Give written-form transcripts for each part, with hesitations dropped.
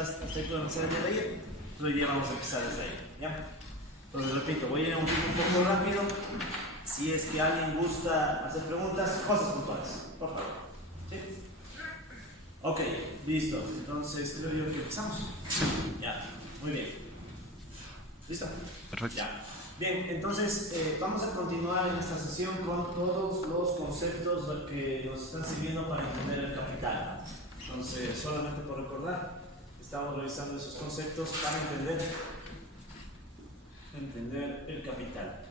el día de ayer, hoy día vamos a empezar desde ahí, ¿ya? Entonces repito, voy a ir a un poco rápido. Si es que alguien gusta hacer preguntas, cosas puntuales, por favor. ¿Sí? Ok, listo. Entonces creo yo que empezamos. Ya, muy bien. ¿Listo? Perfecto. Ya. Bien, entonces vamos a continuar en esta sesión con todos los conceptos que nos están sirviendo para entender el capital. Entonces, solamente por recordar, estamos revisando esos conceptos para entender el capital.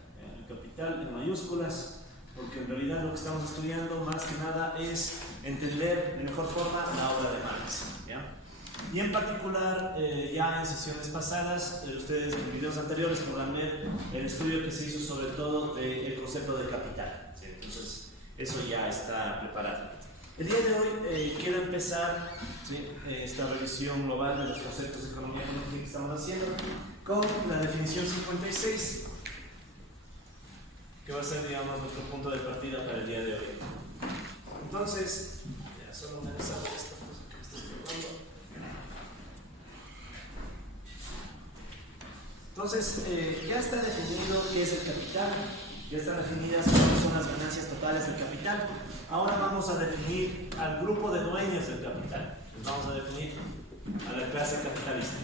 El capital en mayúsculas, porque en realidad lo que estamos estudiando más que nada es entender de mejor forma la obra de Marx, ¿ya? Y en particular, ya en sesiones pasadas, ustedes en videos anteriores podrán ver el estudio que se hizo sobre todo del concepto de capital, ¿sí? Entonces, eso ya está preparado. El día de hoy quiero empezar, ¿sí?, esta revisión global de los conceptos de economía política que estamos haciendo con la definición 56, que va a ser, digamos, nuestro punto de partida para el día de hoy. Entonces, ya solo me deshago esta cosa que me está estorbando. Entonces, ya está definido qué es el capital, ya están definidas cuáles son las ganancias totales del capital. Ahora vamos a definir al grupo de dueños del capital. Pues vamos a definir a la clase capitalista.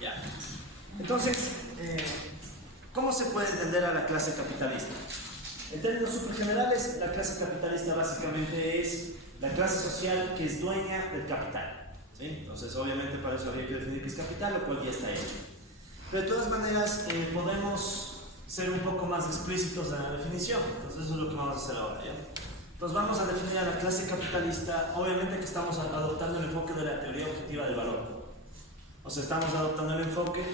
Ya. Entonces, ¿cómo se puede entender a la clase capitalista? En términos super generales, la clase capitalista básicamente es la clase social que es dueña del capital, ¿sí? Entonces, obviamente, para eso habría que definir qué es capital, lo cual ya está hecho. Pero de todas maneras, podemos ser un poco más explícitos en la definición. Entonces, eso es lo que vamos a hacer ahora, ¿ya? Entonces, vamos a definir a la clase capitalista. Obviamente que estamos adoptando el enfoque de la teoría objetiva del valor. O sea, estamos adoptando el enfoque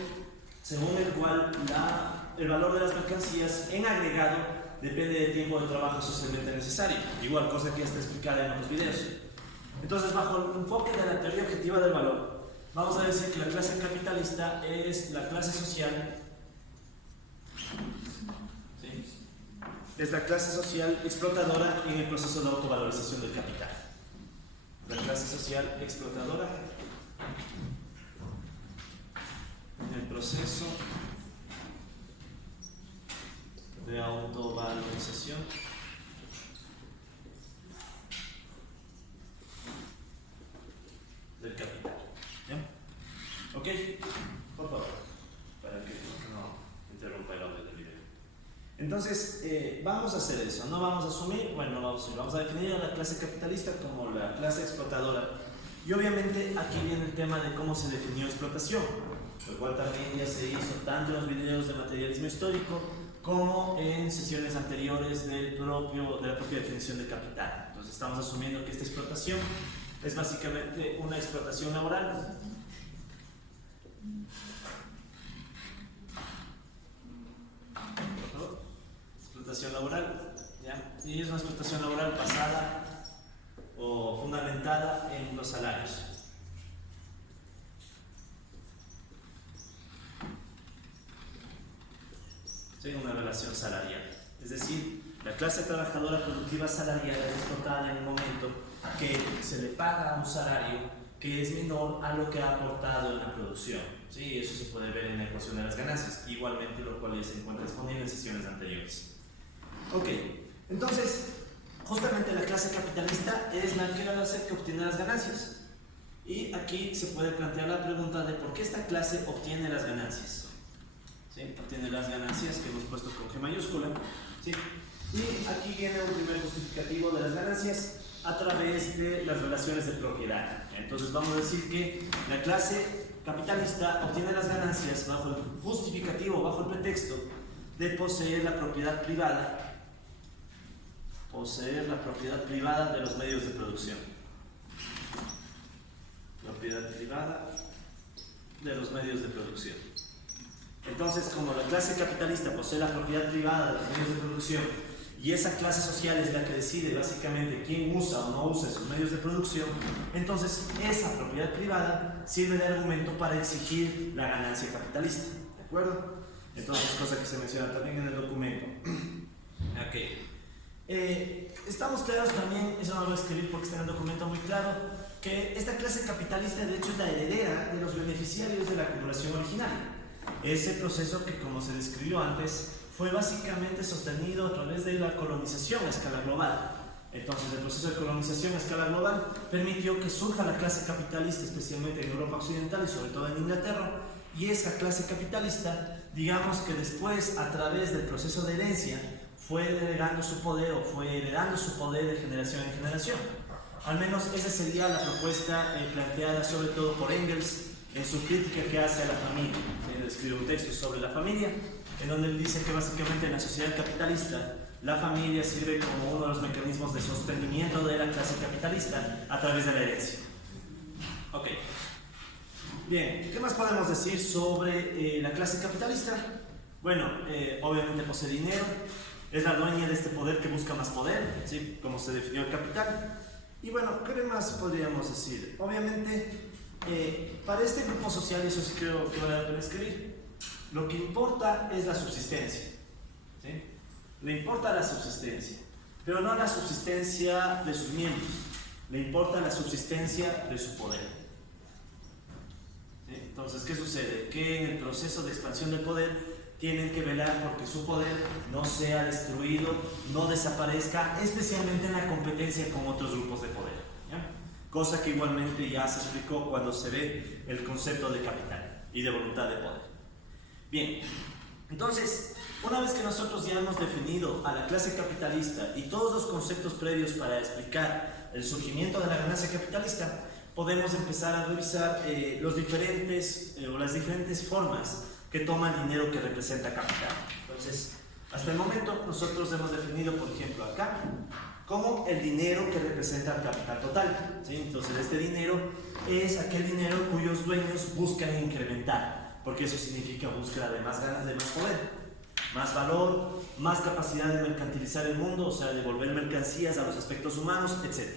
según el cual el valor de las mercancías en agregado depende del tiempo de trabajo socialmente necesario. Igual, cosa que ya está explicada en otros videos. Entonces, bajo el enfoque de la teoría objetiva del valor, vamos a decir que la clase capitalista es la clase social, ¿sí?, es la clase social explotadora en el proceso de autovalorización del capital. La clase social explotadora en el proceso de autovalorización del capital. ¿Ya? ¿Ok? Por favor, para que no interrumpa el audio del video. Entonces, vamos a hacer eso. No vamos a asumir, bueno, no vamos a asumir, vamos a definir a la clase capitalista como la clase explotadora. Y obviamente aquí viene el tema de cómo se definió explotación, lo cual también ya se hizo tanto en los videos de materialismo histórico como en sesiones anteriores de la propia definición de capital. Entonces, estamos asumiendo que esta explotación es básicamente una explotación laboral. Explotación laboral, ¿ya? Y es una explotación laboral basada o fundamentada en los salarios. Sí, una relación salarial. Es decir, la clase trabajadora productiva salarial es explotada en un momento que se le paga un salario que es menor a lo que ha aportado en la producción. Sí, eso se puede ver en la ecuación de las ganancias, igualmente, lo cual ya se encuentra disponible en sesiones anteriores. Ok, entonces, justamente la clase capitalista es la que va a hacer que obtiene las ganancias. Y aquí se puede plantear la pregunta de por qué esta clase obtiene las ganancias. ¿Sí? Obtiene las ganancias que hemos puesto con G mayúscula. ¿Sí? Y aquí viene un primer justificativo de las ganancias a través de las relaciones de propiedad. Entonces vamos a decir que la clase capitalista obtiene las ganancias bajo el justificativo, bajo el pretexto de poseer la propiedad privada de los medios de producción. Propiedad privada de los medios de producción. Entonces, como la clase capitalista posee la propiedad privada de los medios de producción y esa clase social es la que decide básicamente quién usa o no usa esos medios de producción, entonces esa propiedad privada sirve de argumento para exigir la ganancia capitalista. ¿De acuerdo? Entonces, cosa que se menciona también en el documento. Ok. Estamos claros también, eso no lo voy a escribir porque está en el documento muy claro, que esta clase capitalista de hecho es la heredera de los beneficiarios de la acumulación originaria. Ese proceso que, como se describió antes, fue básicamente sostenido a través de la colonización a escala global. Entonces, el proceso de colonización a escala global permitió que surja la clase capitalista, especialmente en Europa Occidental y sobre todo en Inglaterra, y esa clase capitalista, digamos que después, a través del proceso de herencia, fue delegando su poder o fue heredando su poder de generación en generación. Al menos esa sería la propuesta planteada sobre todo por Engels en su crítica que hace a la familia. Él escribe un texto sobre la familia, en donde él dice que básicamente en la sociedad capitalista la familia sirve como uno de los mecanismos de sostenimiento de la clase capitalista a través de la herencia. Ok. Bien, ¿qué más podemos decir sobre la clase capitalista? Bueno, obviamente posee dinero, es la dueña de este poder que busca más poder, ¿sí? Como se definió el capital. Y bueno, ¿qué más podríamos decir? Obviamente, para este grupo social, y eso sí creo que vale la pena escribir, lo que importa es la subsistencia, ¿sí? Le importa la subsistencia, pero no la subsistencia de sus miembros, le importa la subsistencia de su poder. ¿Sí? Entonces, ¿qué sucede? Que en el proceso de expansión del poder tienen que velar porque su poder no sea destruido, no desaparezca, especialmente en la competencia con otros grupos de poder, ¿ya? Cosa que igualmente ya se explicó cuando se ve el concepto de capital y de voluntad de poder. Bien, entonces, una vez que nosotros ya hemos definido a la clase capitalista y todos los conceptos previos para explicar el surgimiento de la ganancia capitalista, podemos empezar a revisar las diferentes formas que toma el dinero que representa capital. Entonces, hasta el momento nosotros hemos definido, por ejemplo, acá, como el dinero que representa el capital total, ¿sí? Entonces, este dinero es aquel dinero cuyos dueños buscan incrementar, porque eso significa búsqueda de más ganas, de más poder, más valor, más capacidad de mercantilizar el mundo, o sea, devolver mercancías a los aspectos humanos, etc.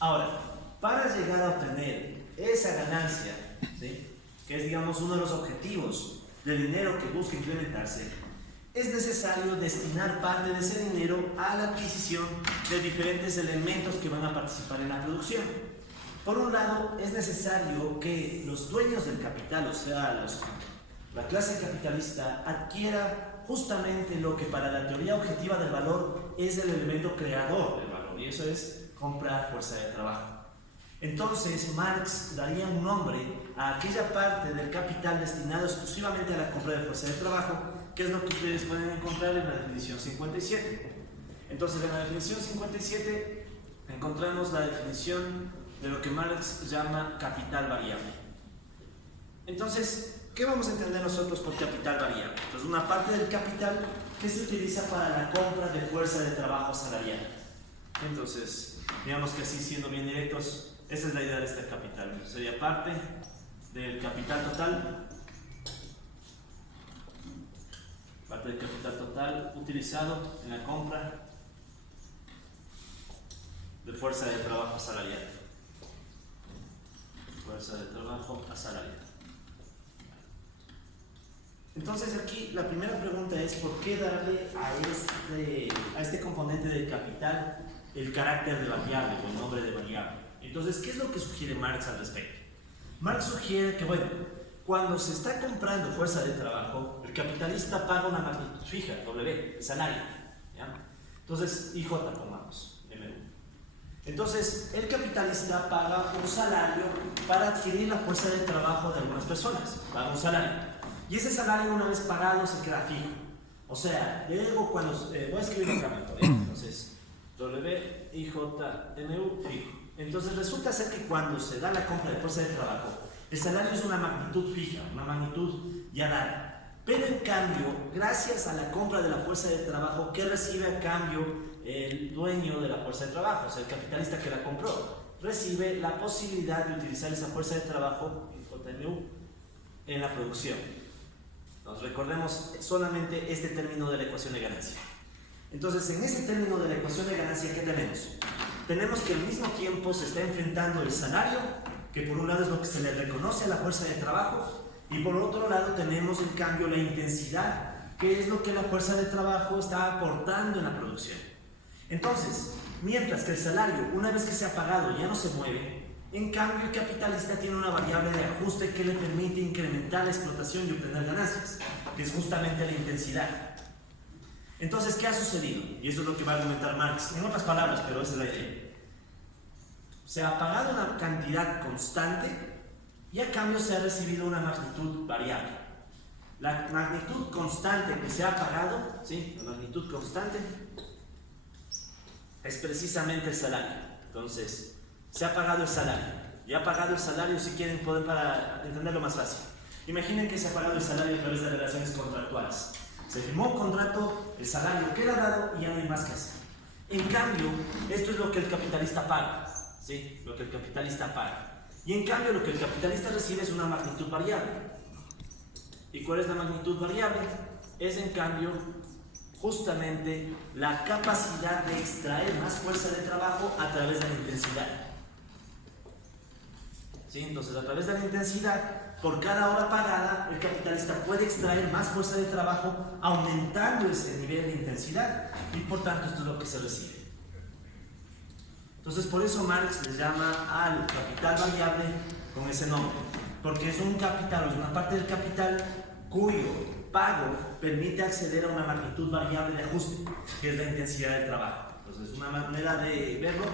Ahora, para llegar a obtener esa ganancia, ¿sí? Que es, digamos, uno de los objetivos del dinero que busca incrementarse, es necesario destinar parte de ese dinero a la adquisición de diferentes elementos que van a participar en la producción. Por un lado, es necesario que los dueños del capital, o sea, la clase capitalista, adquiera justamente lo que para la teoría objetiva del valor es el elemento creador del valor, y eso es comprar fuerza de trabajo. Entonces, Marx daría un nombre a aquella parte del capital destinado exclusivamente a la compra de fuerza de trabajo, que es lo que ustedes pueden encontrar en la definición 57. Entonces, en la definición 57 encontramos la definición de lo que Marx llama capital variable. Entonces, ¿qué vamos a entender nosotros por capital variable? Entonces, una parte del capital que se utiliza para la compra de fuerza de trabajo salarial. Entonces, digamos que así, siendo bien directos, esa es la idea de este capital. Sería parte del capital total, utilizado en la compra de fuerza de trabajo asalariada. Fuerza de trabajo asalariada. Entonces aquí la primera pregunta es ¿por qué darle a este componente del capital el carácter de variable o el nombre de variable? Entonces, ¿qué es lo que sugiere Marx al respecto? Marx sugiere que, bueno, cuando se está comprando fuerza de trabajo, el capitalista paga una magnitud fija, W, el salario, ¿ya? Entonces, IJ pongamos, M1. Entonces, el capitalista paga un salario para adquirir la fuerza de trabajo de algunas personas, paga un salario. Y ese salario, una vez pagado, se queda fijo. O sea, luego cuando... voy a escribir un cambio, entonces, W, IJ, MU, fijo. Entonces resulta ser que cuando se da la compra de fuerza de trabajo, el salario es una magnitud fija, una magnitud ya dada. Pero en cambio, gracias a la compra de la fuerza de trabajo, ¿qué recibe a cambio el dueño de la fuerza de trabajo? O sea, el capitalista que la compró, recibe la posibilidad de utilizar esa fuerza de trabajo, JMU, en la producción. Nos recordemos solamente este término de la ecuación de ganancia. Entonces, en ese término de la ecuación de ganancia, ¿qué tenemos? Tenemos que al mismo tiempo se está enfrentando el salario, que por un lado es lo que se le reconoce a la fuerza de trabajo, y por otro lado tenemos en cambio la intensidad, que es lo que la fuerza de trabajo está aportando en la producción. Entonces, mientras que el salario, una vez que se ha pagado, ya no se mueve, en cambio el capitalista tiene una variable de ajuste que le permite incrementar la explotación y obtener ganancias, que es justamente la intensidad. Entonces, ¿qué ha sucedido? Y eso es lo que va a argumentar Marx, en otras palabras, pero esa es la idea. Se ha pagado una cantidad constante y a cambio se ha recibido una magnitud variable. La magnitud constante que se ha pagado, ¿sí? La magnitud constante es precisamente el salario. Entonces, se ha pagado el salario. Y ha pagado el salario, si quieren, poder para entenderlo más fácil. Imaginen que se ha pagado el salario a través de relaciones contractuales. Se firmó un contrato, el salario queda dado y ya no hay más que hacer. En cambio, esto es lo que el capitalista paga. ¿Sí? Lo que el capitalista paga. Y en cambio, lo que el capitalista recibe es una magnitud variable. ¿Y cuál es la magnitud variable? Es, en cambio, justamente la capacidad de extraer más fuerza de trabajo a través de la intensidad. ¿Sí? Entonces, a través de la intensidad, por cada hora pagada, el capitalista puede extraer más fuerza de trabajo aumentando ese nivel de intensidad y por tanto esto es lo que se recibe. Entonces, por eso Marx le llama al capital variable con ese nombre, porque es un capital, es una parte del capital cuyo pago permite acceder a una magnitud variable de ajuste, que es la intensidad del trabajo. Entonces, una manera de verlo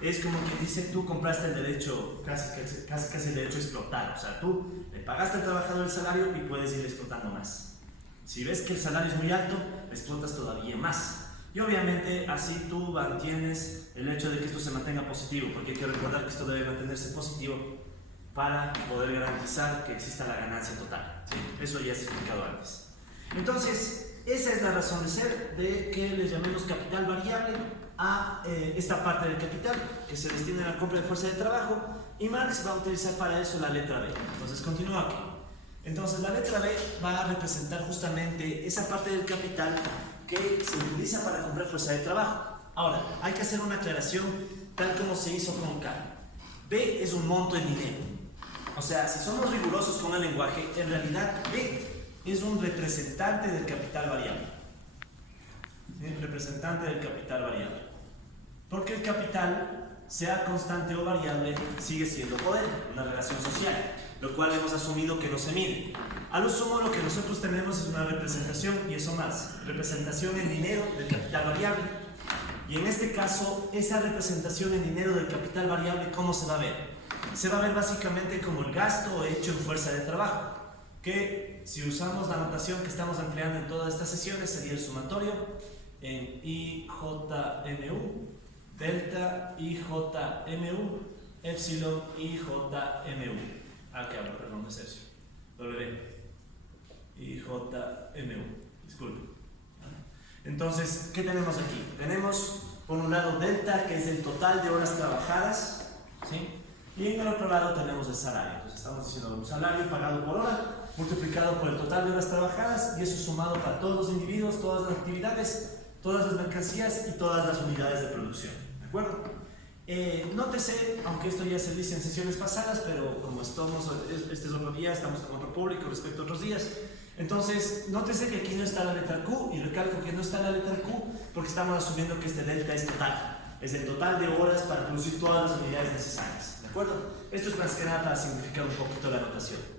es como quien dice, tú compraste el derecho, casi el derecho a explotar. O sea, tú le pagaste al trabajador el salario y puedes ir explotando más. Si ves que el salario es muy alto, explotas todavía más. Y obviamente así tú mantienes el hecho de que esto se mantenga positivo, porque hay que recordar que esto debe mantenerse positivo para poder garantizar que exista la ganancia total. ¿Sí? Eso ya se ha explicado antes. Entonces, esa es la razón de ser de que le llamemos capital variable a esta parte del capital que se destina a la compra de fuerza de trabajo, y Marx va a utilizar para eso la letra B. Entonces, continúa aquí. Entonces, la letra B va a representar justamente esa parte del capital que se utiliza para comprar fuerza de trabajo. Ahora, hay que hacer una aclaración tal como se hizo con K. B es un monto en dinero. O sea, si somos rigurosos con el lenguaje, en realidad B es un representante del capital variable. El representante del capital variable. Porque el capital, sea constante o variable, sigue siendo poder, una relación social, lo cual hemos asumido que no se mide. A lo sumo, lo que nosotros tenemos es una representación, y eso más, representación en dinero del capital variable. Y en este caso, esa representación en dinero del capital variable, ¿cómo se va a ver? Se va a ver básicamente como el gasto hecho en fuerza de trabajo, que si usamos la notación que estamos empleando en todas estas sesiones, sería el sumatorio en IJMU, delta IJMU, epsilon IJMU. Que hablo, perdón, es eso. W IJMU. Disculpe. Entonces, ¿qué tenemos aquí? Tenemos por un lado delta, que es el total de horas trabajadas, ¿sí? Y en el otro lado tenemos el salario. Entonces, estamos diciendo un salario pagado por hora multiplicado por el total de horas trabajadas, y eso sumado para todos los individuos, todas las actividades, todas las mercancías y todas las unidades de producción. ¿De acuerdo? Nótese, aunque esto ya se dice en sesiones pasadas, pero como estamos, este es otro día, estamos con otro público respecto a otros días, entonces nótese que aquí no está la letra Q, y recalco que no está la letra Q porque estamos asumiendo que este delta es total, es el total de horas para producir todas las unidades necesarias, ¿de acuerdo? Esto es más que nada para simplificar un poquito la notación.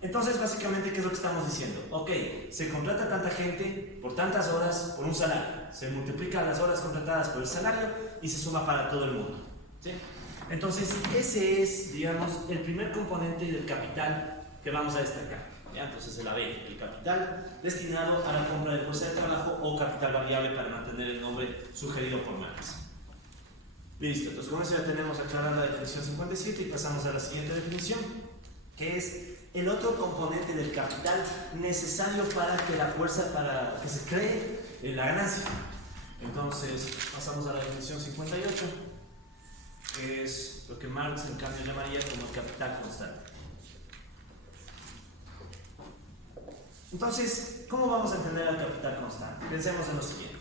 Entonces, básicamente, ¿qué es lo que estamos diciendo? Ok, se contrata tanta gente por tantas horas por un salario, se multiplican las horas contratadas por el salario y se suma para todo el mundo, ¿sí? Entonces, ese es, digamos, el primer componente del capital que vamos a destacar, ¿ya? Entonces, el AB, el capital destinado a la compra de fuerza de trabajo o capital variable, para mantener el nombre sugerido por Marx. Listo, entonces con eso ya tenemos aclarada la definición 57 y pasamos a la siguiente definición, que es el otro componente del capital necesario para que la fuerza, para que se cree la ganancia. Entonces, pasamos a la definición 58, que es lo que Marx en cambio llamaría como el capital constante. Entonces, ¿cómo vamos a entender al capital constante? Pensemos en lo siguiente.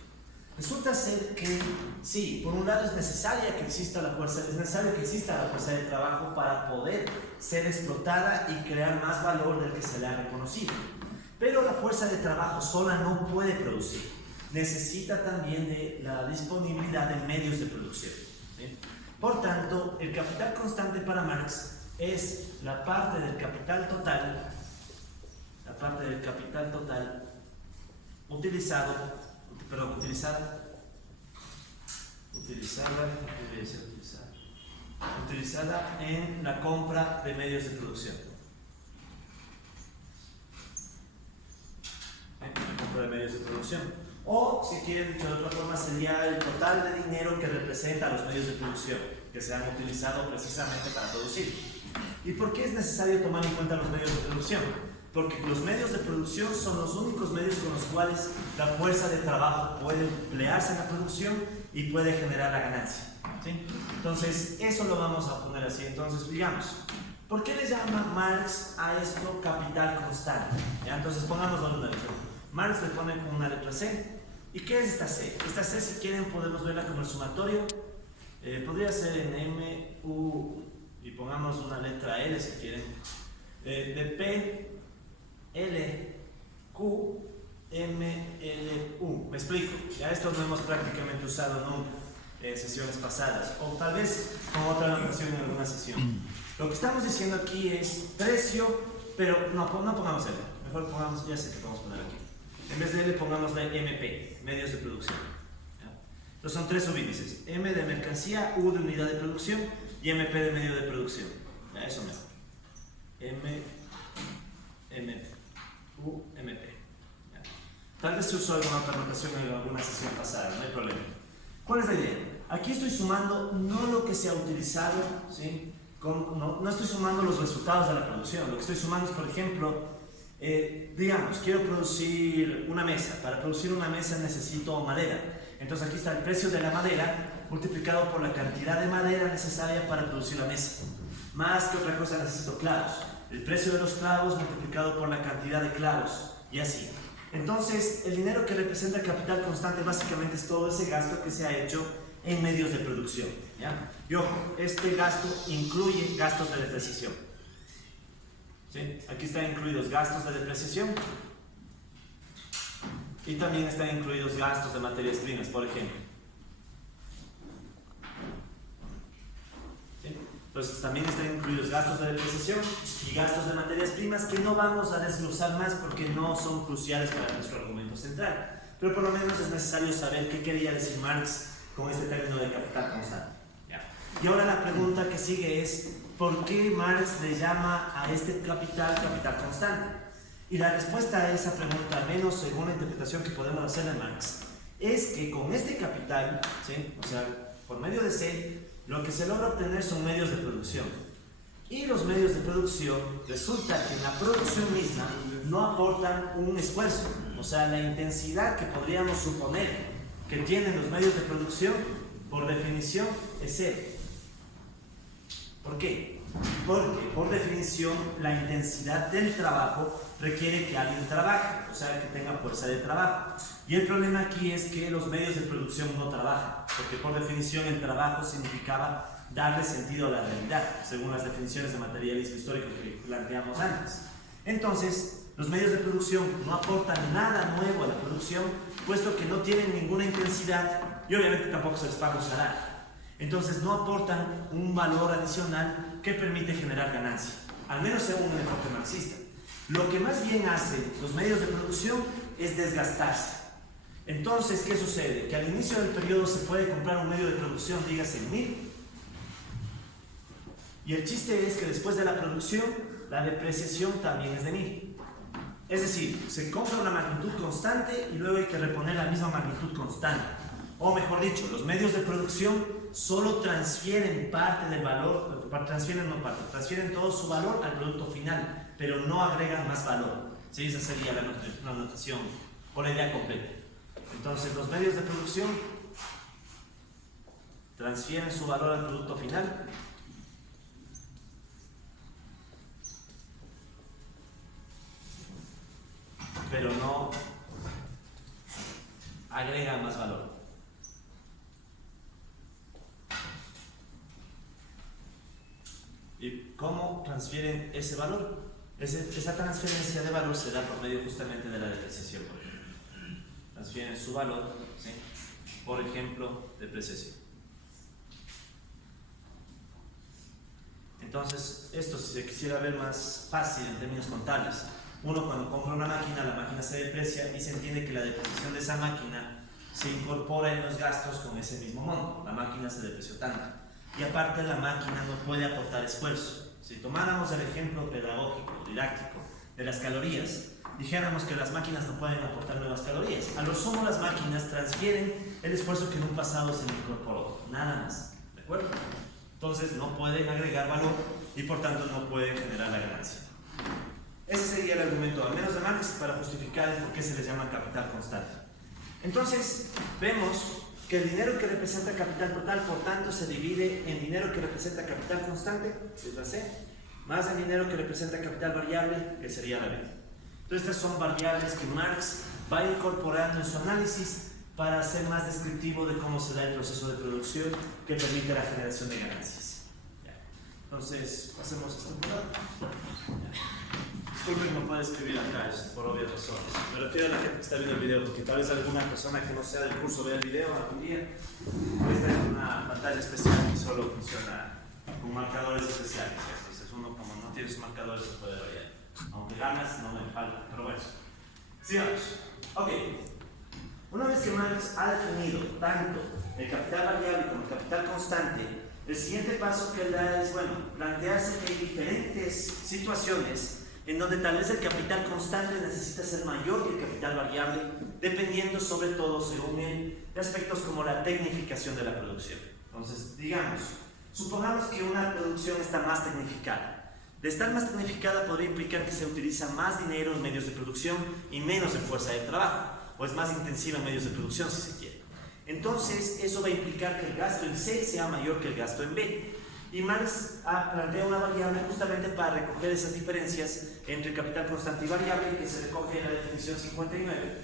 Resulta ser que, sí, por un lado es necesario que exista la fuerza de trabajo para poder ser explotada y crear más valor del que se le ha reconocido. Pero la fuerza de trabajo sola no puede producir. necesita también de la disponibilidad de medios de producción, ¿sí? Por tanto, el capital constante para Marx es la parte del capital total, utilizada en la compra de medios de producción. O, si quieren, dicho de otra forma, sería el total de dinero que representa los medios de producción que se han utilizado precisamente para producir. ¿Y por qué es necesario tomar en cuenta los medios de producción? Porque los medios de producción son los únicos medios con los cuales la fuerza de trabajo puede emplearse en la producción y puede generar la ganancia, ¿sí? Entonces, eso lo vamos a poner así. Entonces, digamos, ¿por qué le llama Marx a esto capital constante? ¿Ya? Entonces, pongámoslo en una letra. Marx le pone con una letra C. ¿Y qué es esta C? Esta C, si quieren, podemos verla como el sumatorio. Podría ser en M, U, y pongamos una letra L, si quieren. De P, L, Q, M, L, U. Me explico. Ya esto lo hemos prácticamente usado nunca en sesiones pasadas, o tal vez con otra notación en alguna sesión. Lo que estamos diciendo aquí es precio, pero no pongamos L. Mejor pongamos, ya sé que podemos poner aquí. En vez de L pongámosle MP, medios de producción. ¿Ya? Entonces son tres subíndices: M de mercancía, U de unidad de producción y MP de medio de producción. ¿Ya? Eso mejor. MP, U, MP. ¿Ya? Tal vez se usó alguna otra notación en alguna sesión pasada, no hay problema. ¿Cuál es la idea? Aquí estoy sumando no lo que se ha utilizado, ¿sí? No estoy sumando los resultados de la producción. Lo que estoy sumando es, por ejemplo, digamos, quiero producir una mesa. Para producir una mesa necesito madera. Entonces aquí está el precio de la madera multiplicado por la cantidad de madera necesaria para producir la mesa. Más que otra cosa necesito clavos. El precio de los clavos multiplicado por la cantidad de clavos. Y así. Entonces, el dinero que representa el capital constante básicamente es todo ese gasto que se ha hecho en medios de producción, ¿ya? Y ojo, este gasto incluye gastos de depreciación. ¿Sí? Aquí están incluidos gastos de depreciación y también están incluidos gastos de materias primas, por ejemplo. ¿Sí? Entonces también están incluidos gastos de depreciación y gastos de materias primas, que no vamos a desglosar más porque no son cruciales para nuestro argumento central, pero por lo menos es necesario saber qué quería decir Marx con este término de capital constante. ¿Ya? Y ahora la pregunta que sigue es: ¿por qué Marx le llama a este capital constante? Y la respuesta a esa pregunta, al menos según la interpretación que podemos hacer de Marx, es que con este capital, ¿sí? O sea, por medio de C, lo que se logra obtener son medios de producción. Y los medios de producción, resulta que en la producción misma no aportan un esfuerzo. O sea, la intensidad que podríamos suponer que tienen los medios de producción, por definición, es cero. ¿Por qué? Porque, por definición, la intensidad del trabajo requiere que alguien trabaje, o sea, que tenga fuerza de trabajo. Y el problema aquí es que los medios de producción no trabajan, porque por definición el trabajo significaba darle sentido a la realidad, según las definiciones de materialismo histórico que planteamos antes. Entonces, los medios de producción no aportan nada nuevo a la producción, puesto que no tienen ninguna intensidad y obviamente tampoco se les paga un salario. Entonces no aportan un valor adicional que permite generar ganancia, al menos según un enfoque marxista. Lo que más bien hacen los medios de producción es desgastarse. Entonces, ¿qué sucede? Que al inicio del periodo se puede comprar un medio de producción, dígase 1000, y el chiste es que después de la producción, la depreciación también es de 1000. Es decir, se compra una magnitud constante y luego hay que reponer la misma magnitud constante. O mejor dicho, los medios de producción solo transfieren parte del valor, transfieren todo su valor al producto final, pero no agregan más valor. ¿Sí? Esa sería la notación o la idea completa. Entonces, los medios de producción transfieren su valor al producto final, pero no agregan más valor. ¿Y cómo transfieren ese valor? Esa transferencia de valor se da por medio justamente de la depreciación. La transfieren su valor, ¿sí? Por ejemplo, depreciación. Entonces, esto si se quisiera ver más fácil en términos contables, uno cuando compra una máquina, la máquina se deprecia y se entiende que la depreciación de esa máquina se incorpora en los gastos con ese mismo monto. La máquina se depreció tanto. Y aparte la máquina no puede aportar esfuerzo. Si tomáramos el ejemplo pedagógico, didáctico, de las calorías, dijéramos que las máquinas no pueden aportar nuevas calorías. A lo sumo las máquinas transfieren el esfuerzo que en un pasado se le incorporó. Nada más. ¿De acuerdo? Entonces no pueden agregar valor y por tanto no pueden generar la ganancia. Ese sería el argumento, al menos de Marx, para justificar el por qué se les llama capital constante. Entonces, vemos que el dinero que representa capital total, por tanto, se divide en dinero que representa capital constante, que es la C, más el dinero que representa capital variable, que sería la B. Entonces, estas son variables que Marx va incorporando en su análisis para ser más descriptivo de cómo se da el proceso de producción que permite la generación de ganancias. Ya. Entonces, pasemos esto por lado. Disculpen que no pueda escribir acá, es por obvias razones. Me refiero a la gente que está viendo el video, porque tal vez alguna persona que no sea del curso vea el video algún día. Esta es una pantalla especial que solo funciona con marcadores especiales. Entonces uno como no tiene sus marcadores se puede rayar. Aunque ganas no me falta, pero bueno. Sigamos. Ok. Una vez que Marx ha definido tanto el capital variable como el capital constante, el siguiente paso que él da es, bueno, plantearse que hay diferentes situaciones en donde tal vez el capital constante necesita ser mayor que el capital variable, dependiendo sobre todo, según él, de aspectos como la tecnificación de la producción. Entonces, digamos, supongamos que una producción está más tecnificada. De estar más tecnificada podría implicar que se utiliza más dinero en medios de producción y menos en fuerza de trabajo, o es más intensiva en medios de producción, si se quiere. Entonces, eso va a implicar que el gasto en C sea mayor que el gasto en B. Y Marx plantea una variable justamente para recoger esas diferencias entre capital constante y variable que se recoge en la definición 59.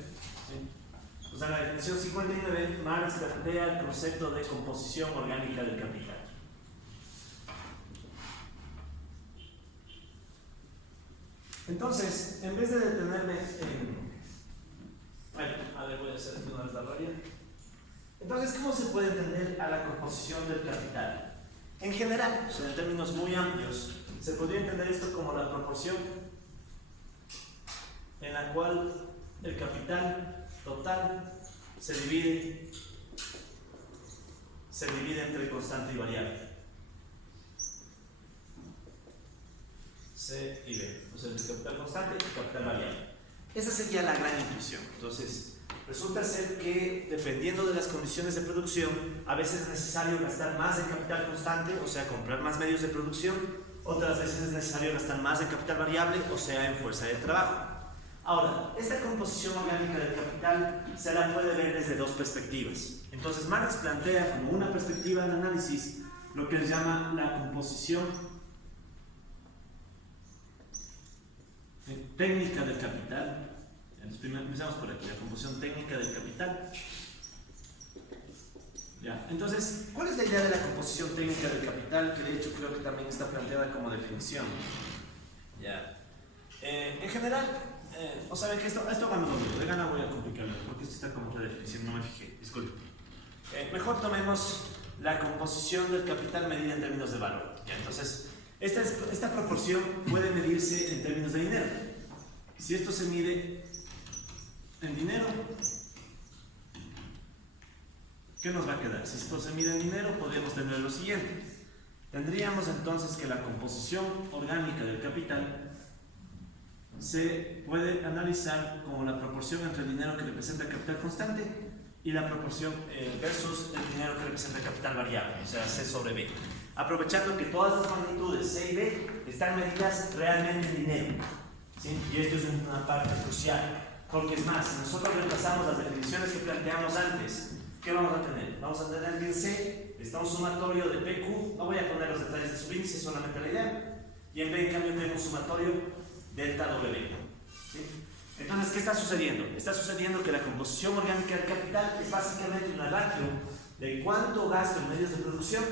¿Sí? Pues en la definición 59, Marx plantea el concepto de composición orgánica del capital. Entonces, en vez de detenerme en... Bueno, a ver, voy a hacer aquí una vez la raya. Entonces, ¿cómo se puede entender a la composición del capital? En general, o sea, en términos muy amplios, se podría entender esto como la proporción en la cual el capital total se divide entre constante y variable. C y B, o sea, el capital constante y el capital variable. Esa sería la gran intuición. Entonces, resulta ser que dependiendo de las condiciones de producción, a veces es necesario gastar más en capital constante, o sea, comprar más medios de producción, otras veces es necesario gastar más en capital variable, o sea, en fuerza de trabajo. Ahora, esta composición orgánica del capital se la puede ver desde dos perspectivas. Entonces, Marx plantea como una perspectiva del análisis lo que él llama la composición técnica del capital. Empezamos por aquí, la composición técnica del capital. Ya. Entonces, ¿cuál es la idea de la composición técnica del capital? Que de hecho creo que también está planteada como definición. Ya. En general, o saben que esto vamos a ver, de gana voy a complicarlo, porque esto está como otra definición, no me fijé, disculpe. Mejor tomemos la composición del capital medida en términos de valor. Ya. Entonces, esta proporción puede medirse en términos de dinero. Si esto se mide en dinero, ¿qué nos va a quedar? Si esto se mide en dinero, podríamos tener lo siguiente. Tendríamos entonces que la composición orgánica del capital se puede analizar como la proporción entre el dinero que representa el capital constante y la proporción versus el dinero que representa el capital variable, o sea, C sobre B. Aprovechando que todas las magnitudes C y B están medidas realmente en dinero, ¿sí? Y esto es una parte crucial. Porque es más, si nosotros reemplazamos las definiciones que planteamos antes, ¿qué vamos a tener? Vamos a tener que en C está un sumatorio de PQ, no voy a poner los detalles de su índice, solamente la idea, y en B en cambio tenemos un sumatorio delta W. ¿Sí? Entonces, ¿qué está sucediendo? Está sucediendo que la composición orgánica del capital es básicamente una ratio de cuánto gasto en medios de producción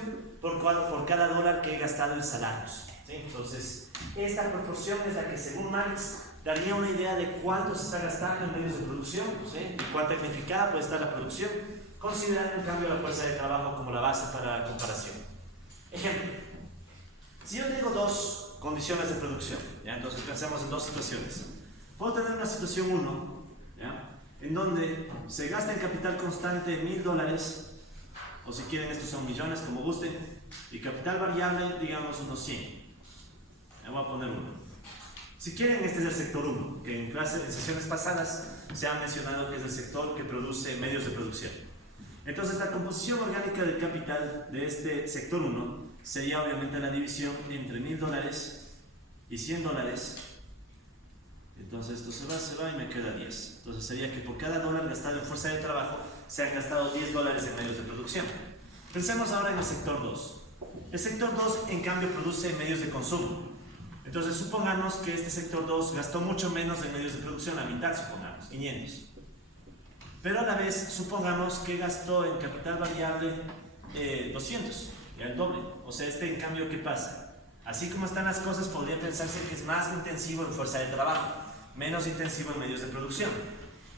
por cada dólar que he gastado en salarios. ¿Sí? Entonces, esta proporción es la que según Marx daría una idea de cuánto se está gastando en medios de producción, ¿sí? Y cuán tecnificada puede estar la producción, considerando en cambio la fuerza de trabajo como la base para la comparación. Ejemplo, si yo tengo dos condiciones de producción, ¿ya? Entonces pensemos en dos situaciones. Puedo tener una situación 1, ¿ya? En donde se gasta en capital constante $1000, o si quieren estos son millones, como gusten, y capital variable, digamos unos 100. Ya voy a poner 1. Si quieren, este es el sector 1, que en sesiones pasadas se ha mencionado que es el sector que produce medios de producción. Entonces, la composición orgánica del capital de este sector 1 sería obviamente la división entre $1000 y $100. Entonces, esto se va y me queda 10. Entonces, sería que por cada dólar gastado en fuerza de trabajo se han gastado $10 en medios de producción. Pensemos ahora en el sector 2. El sector 2, en cambio, produce medios de consumo. Entonces, supongamos que este sector 2 gastó mucho menos en medios de producción, la mitad, supongamos, 500. Pero a la vez, supongamos que gastó en capital variable 200, ya el doble. O sea, en cambio, ¿qué pasa? Así como están las cosas, podría pensarse que es más intensivo en fuerza de trabajo, menos intensivo en medios de producción.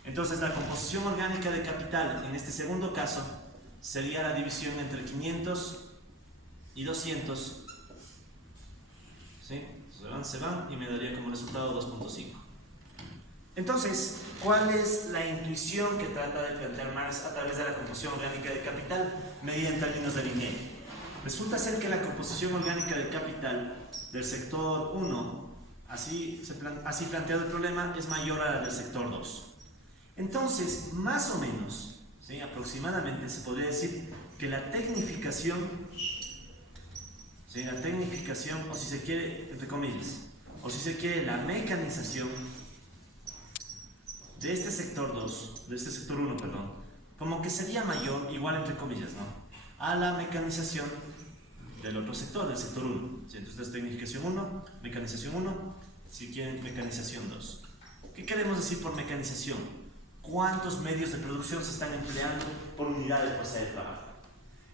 Entonces, la composición orgánica de capital, en este segundo caso, sería la división entre 500 y 200. ¿Sí? Se van y me daría como resultado 2.5. Entonces, ¿cuál es la intuición que trata de plantear Marx a través de la composición orgánica del capital medida en términos de dinero? Resulta ser que la composición orgánica del capital del sector 1, así planteado el problema, es mayor a la del sector 2. Entonces, más o menos, ¿sí? Aproximadamente se podría decir que la tecnificación, ¿sí? La tecnificación, o si se quiere, entre comillas, o si se quiere, la mecanización de este sector 2, de este sector 1, perdón, como que sería mayor, igual entre comillas, ¿no?, a la mecanización del otro sector, del sector 1. ¿Sí? Entonces, tecnificación 1, mecanización 1, si quieren, mecanización 2. ¿Qué queremos decir por mecanización? ¿Cuántos medios de producción se están empleando por unidad de fuerza de trabajo?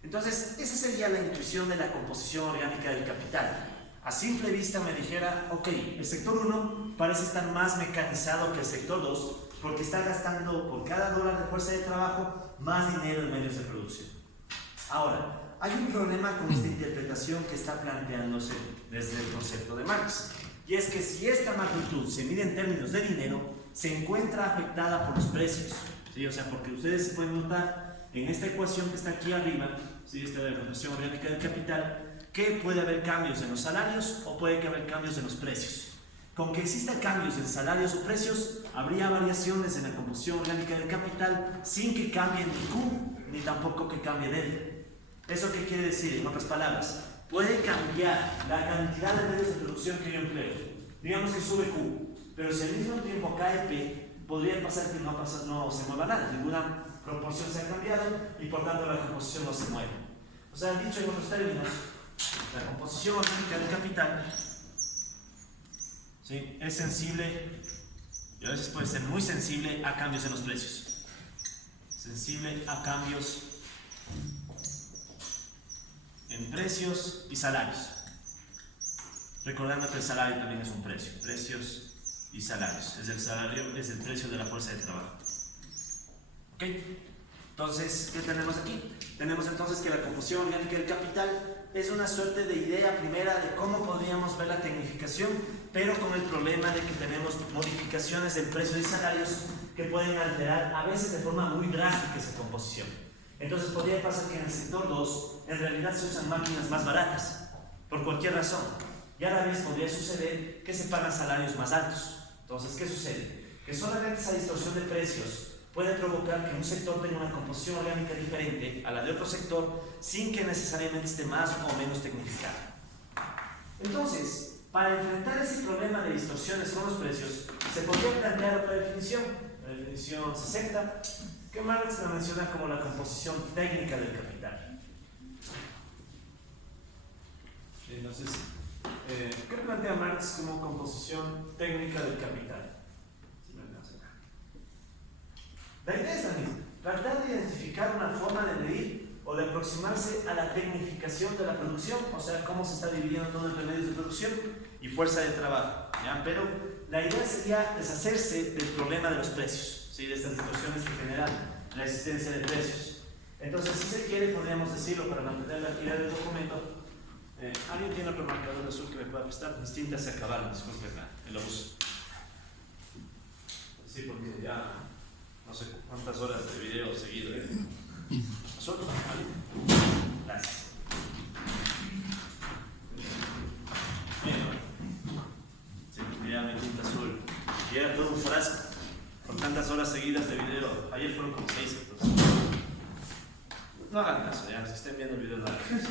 Entonces, esa sería la intuición de la composición orgánica del capital. A simple vista me dijera, ok, el sector 1 parece estar más mecanizado que el sector 2 porque está gastando por cada dólar de fuerza de trabajo más dinero en medios de producción. Ahora, hay un problema con esta interpretación que está planteándose desde el concepto de Marx, y es que si esta magnitud se mide en términos de dinero, se encuentra afectada por los precios, ¿sí? O sea, porque ustedes se pueden notar en esta ecuación que está aquí arriba, ¿sí? Esta de la composición orgánica del capital, que puede haber cambios en los salarios o puede haber cambios en los precios. Con que existan cambios en salarios o precios, habría variaciones en la composición orgánica del capital sin que cambie ni Q, ni tampoco que cambie delta. ¿Eso qué quiere decir? En otras palabras, puede cambiar la cantidad de medios de producción que yo empleo. Digamos que sube Q, pero si al mismo tiempo cae P, podría pasar que no se mueva nada, ninguna proporción se ha cambiado y por tanto la composición no se mueve. O sea, dicho en otros términos, la composición orgánica del capital, ¿sí?, es sensible, y a veces puede ser muy sensible a cambios en los precios. Sensible a cambios en precios y salarios. Recordando que el salario también es un precio. Precios y salarios. Es el salario, es el precio de la fuerza de trabajo. ¿Ok? Entonces, ¿qué tenemos aquí? Tenemos entonces que la composición orgánica del capital es una suerte de idea primera de cómo podríamos ver la tecnificación, pero con el problema de que tenemos modificaciones en precios y salarios que pueden alterar a veces de forma muy drástica esa composición. Entonces podría pasar que en el sector 2 en realidad se usan máquinas más baratas, por cualquier razón, y a la vez podría suceder que se pagan salarios más altos. Entonces, ¿qué sucede? Que solamente esa distorsión de precios puede provocar que un sector tenga una composición orgánica diferente a la de otro sector sin que necesariamente esté más o menos tecnificado. Entonces, para enfrentar ese problema de distorsiones con los precios, se podría plantear otra definición, la definición 60, que Marx la menciona como la composición técnica del capital. Entonces, ¿qué plantea Marx como composición técnica del capital? La idea es la misma, tratar de identificar una forma de medir o de aproximarse a la tecnificación de la producción, o sea, cómo se está dividiendo todo entre medios de producción y fuerza de trabajo, ¿ya? Pero la idea sería deshacerse del problema de los precios, ¿sí? De estas distorsiones que generan la existencia de precios. Entonces, si se quiere, podríamos decirlo para mantener la actividad del documento. ¿Alguien tiene otro marcador azul que me pueda prestar? Mis tintas se acabaron, disculpen el uso. Sí, porque ya no sé cuántas horas de video seguido. ¿Azul? ¿Vale? Gracias. Bien, sí, ya mi tinta azul. Y era todo un frasco. Con tantas horas seguidas de video. Ayer fueron como 6, entonces. No hagan caso, ya, si estén viendo el video, no hagan caso.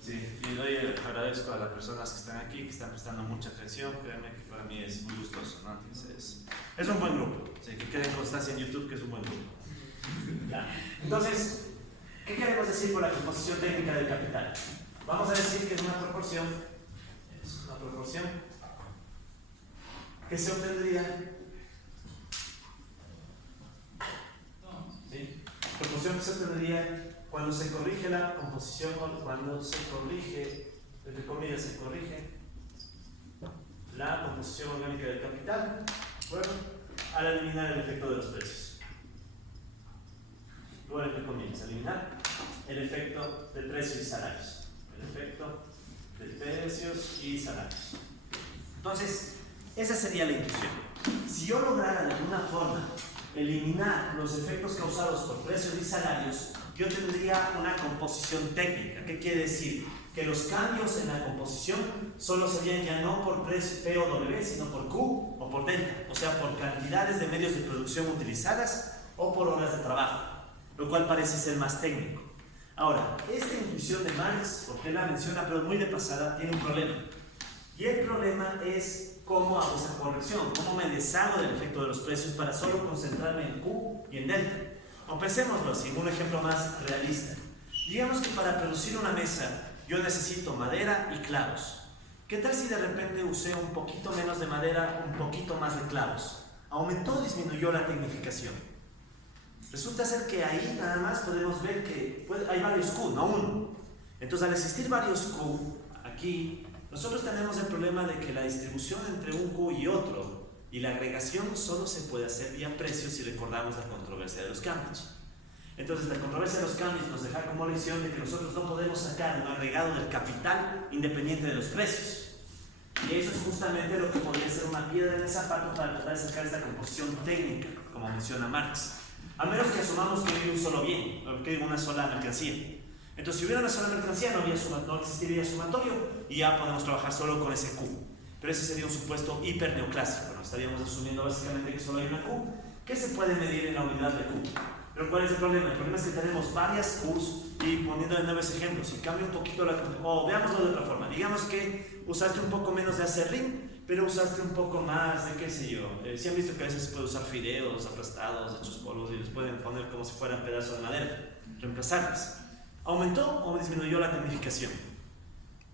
Sí, y doy agradezco a las personas que están aquí, que están prestando mucha atención. Créanme que para mí es muy gustoso, ¿no? Entonces, es un buen grupo. Sí, que quede en constancia en YouTube que es un buen grupo. Ya. Entonces, ¿qué queremos decir por la composición técnica del capital? Vamos a decir que es una proporción que se obtendría. ¿Sí? Proporción que se obtendría cuando se corrige la composición, cuando se corrige, entre comillas, se corrige la composición orgánica del capital, bueno, al eliminar el efecto de los precios. Luego, entre comillas, eliminar el efecto de precios y salarios. El efecto de precios y salarios. Entonces, esa sería la intuición. Si yo lograra de alguna forma eliminar los efectos causados por precios y salarios, yo tendría una composición técnica. ¿Qué quiere decir? Que los cambios en la composición solo serían ya no por P o W, sino por Q o por delta, o sea, por cantidades de medios de producción utilizadas o por horas de trabajo, lo cual parece ser más técnico. Ahora, esta intuición de Marx, porque él la menciona, pero muy de pasada, tiene un problema. Y el problema es cómo hago esa corrección, cómo me deshago del efecto de los precios para solo concentrarme en Q y en delta. O pensémoslo así, un ejemplo más realista. Digamos que para producir una mesa yo necesito madera y clavos. ¿Qué tal si de repente usé un poquito menos de madera, un poquito más de clavos? ¿Aumentó o disminuyó la tecnificación? Resulta ser que ahí nada más podemos ver que hay varios Q, no uno. Entonces, al existir varios Q aquí, nosotros tenemos el problema de que la distribución entre un Q y otro y la agregación solo se puede hacer vía precios si recordamos la controversia de los cambios. Entonces, la controversia de los cambios nos deja como lección de que nosotros no podemos sacar un agregado del capital independiente de los precios. Y eso es justamente lo que podría ser una piedra en el zapato para tratar de sacar esta composición técnica, como menciona Marx. A menos que asumamos que hay un solo bien, o que hay una sola mercancía. Entonces, si hubiera una sola mercancía, no existiría sumatorio y ya podemos trabajar solo con ese Q. Pero ese sería un supuesto hiper neoclásico, ¿no? Estaríamos asumiendo básicamente que solo hay una Q que se puede medir en la unidad de Q. Pero ¿cuál es el problema? El problema es que tenemos varias Qs y poniendo de nuevo ese ejemplo, si cambia un poquito o veámoslo de otra forma, digamos que usaste un poco menos de acerrín, pero usaste un poco más de qué sé yo. Si han visto que a veces se puede usar fideos aplastados, hechos polvos y les pueden poner como si fueran pedazos de madera, reemplazarlos. ¿Aumentó o disminuyó la tecnificación?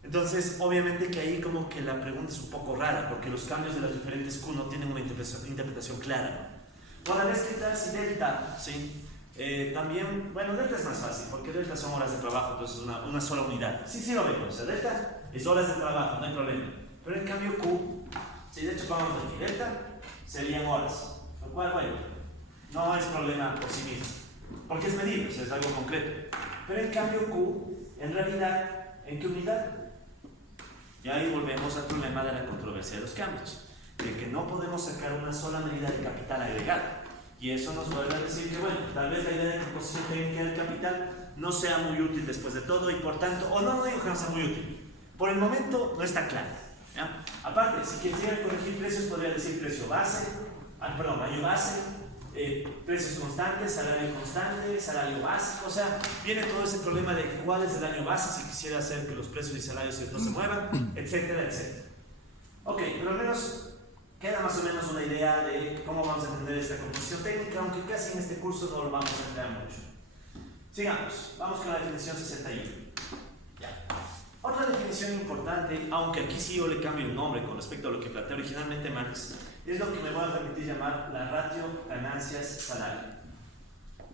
Entonces, obviamente que ahí como que la pregunta es un poco rara, porque los cambios de las diferentes Q no tienen una interpretación clara. Por la vez, ¿qué tal si delta? ¿Sí? También, bueno, delta es más fácil, porque delta son horas de trabajo, entonces una sola unidad. Sí lo veo, o sea, delta es horas de trabajo, no hay problema. Pero en cambio Q, si de hecho pongamos aquí, delta serían horas, lo cual, bueno, no es problema por sí mismo, porque es medible, o sea, es algo concreto. Pero en cambio Q, en realidad, ¿en qué unidad? Y ahí volvemos al problema de la controversia de los cambios, de que no podemos sacar una sola medida de capital agregado. Y eso nos vuelve a decir que, bueno, tal vez la idea de composición técnica del capital no sea muy útil después de todo y por tanto, o no digo que no sea muy útil, por el momento no está claro, ¿ya? Aparte, si quisiera corregir precios, podría decir precio base, año base, precios constantes, salario básico, o sea, viene todo ese problema de cuál es el año base si quisiera hacer que los precios y salarios no se muevan, etcétera, etcétera. Ok, pero al menos queda más o menos una idea de cómo vamos a entender esta composición técnica, aunque casi en este curso no lo vamos a entender mucho. Sigamos, vamos con la definición 61. Ya. Otra definición importante, aunque aquí sí yo le cambio el nombre con respecto a lo que planteó originalmente Marx, es lo que me voy a permitir llamar la ratio ganancias-salario.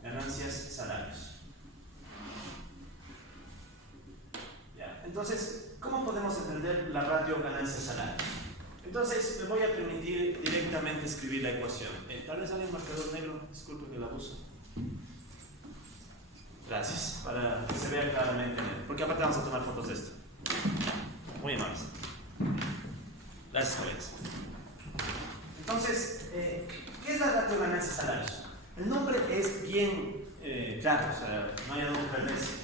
Ganancias-salarios. Ya. Entonces, ¿cómo podemos entender la ratio ganancias-salarios? Entonces, me voy a permitir directamente escribir la ecuación. Tal vez hay un marcador negro, disculpe que la uso. Gracias, para que se vea claramente, porque aparte vamos a tomar fotos de esto. Muy amables. Gracias, colegas. Entonces, ¿qué es la ratio ganancias-salarios? El nombre es bien claro, o sea, no hay dónde perderse.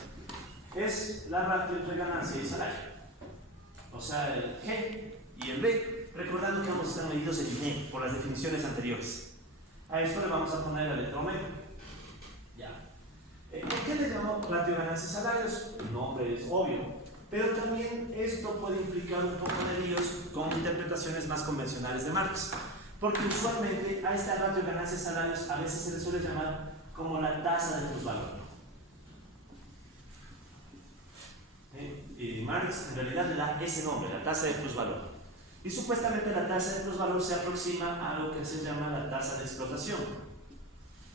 Es la ratio entre ganancia y salario. O sea, el G y el B, recordando que ambos están medidos en dinero por las definiciones anteriores. A esto le vamos a poner la letra omega. Ya. ¿Por qué le llamamos ratio ganancias-salarios? El nombre es obvio. Pero también esto puede implicar un poco de líos con interpretaciones más convencionales de Marx. Porque usualmente a esta ratio ganancias-salarios a veces se le suele llamar como la tasa de plusvalor. Y Marx en realidad le da ese nombre, la tasa de plusvalor. Y supuestamente la tasa de plusvalor se aproxima a lo que se llama la tasa de explotación.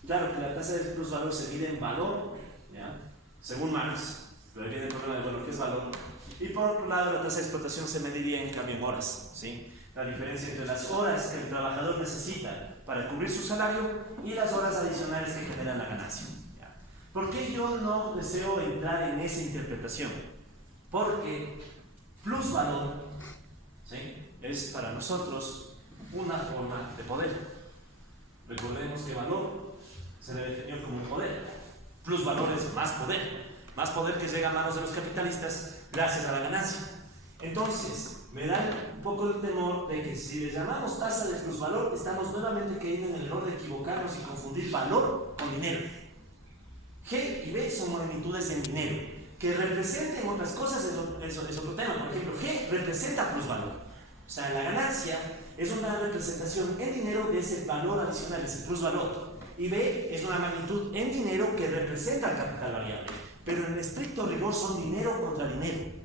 Claro que la tasa de plusvalor se mide en valor, ¿ya? Según Marx, pero ahí viene el problema de, bueno, ¿qué es valor? Y por otro lado, la tasa de explotación se mediría en cambio en horas, ¿sí? La diferencia entre las horas que el trabajador necesita para cubrir su salario y las horas adicionales que generan la ganancia. ¿Ya? ¿Por qué yo no deseo entrar en esa interpretación? Porque plusvalor, ¿sí?, es para nosotros una forma de poder. Recordemos que valor se le definió como poder. Plusvalor es más poder que llega a manos de los capitalistas gracias a la ganancia. Entonces, me da un poco el temor de que si le llamamos tasa de plusvalor, estamos nuevamente cayendo en el error de equivocarnos y confundir valor con dinero. G y B son magnitudes en dinero, que representen otras cosas, es otro tema. Por ejemplo, G representa plusvalor. O sea, la ganancia es una representación en dinero de ese valor adicional, ese plusvalor. Y B es una magnitud en dinero que representa el capital variable. Pero en estricto rigor son dinero contra dinero.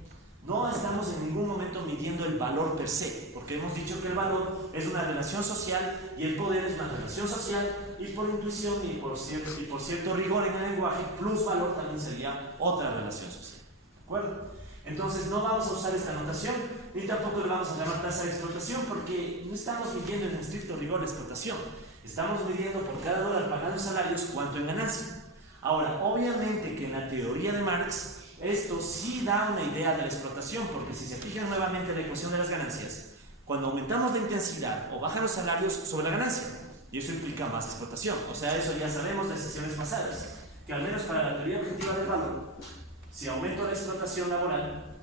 No estamos en ningún momento midiendo el valor per se, porque hemos dicho que el valor es una relación social y el poder es una relación social, y por intuición y por cierto rigor en el lenguaje, plusvalor también sería otra relación social. ¿De acuerdo? Entonces no vamos a usar esta notación, ni tampoco le vamos a llamar tasa de explotación, porque no estamos midiendo en estricto rigor la explotación. Estamos midiendo por cada dólar pagado en salarios cuánto en ganancia. Ahora, obviamente que en la teoría de Marx, esto sí da una idea de la explotación, porque si se fijan nuevamente en la ecuación de las ganancias, cuando aumentamos la intensidad o bajan los salarios, sube la ganancia, y eso implica más explotación. O sea, eso ya sabemos de sesiones pasadas, que al menos para la teoría objetiva del valor, si aumento la explotación laboral,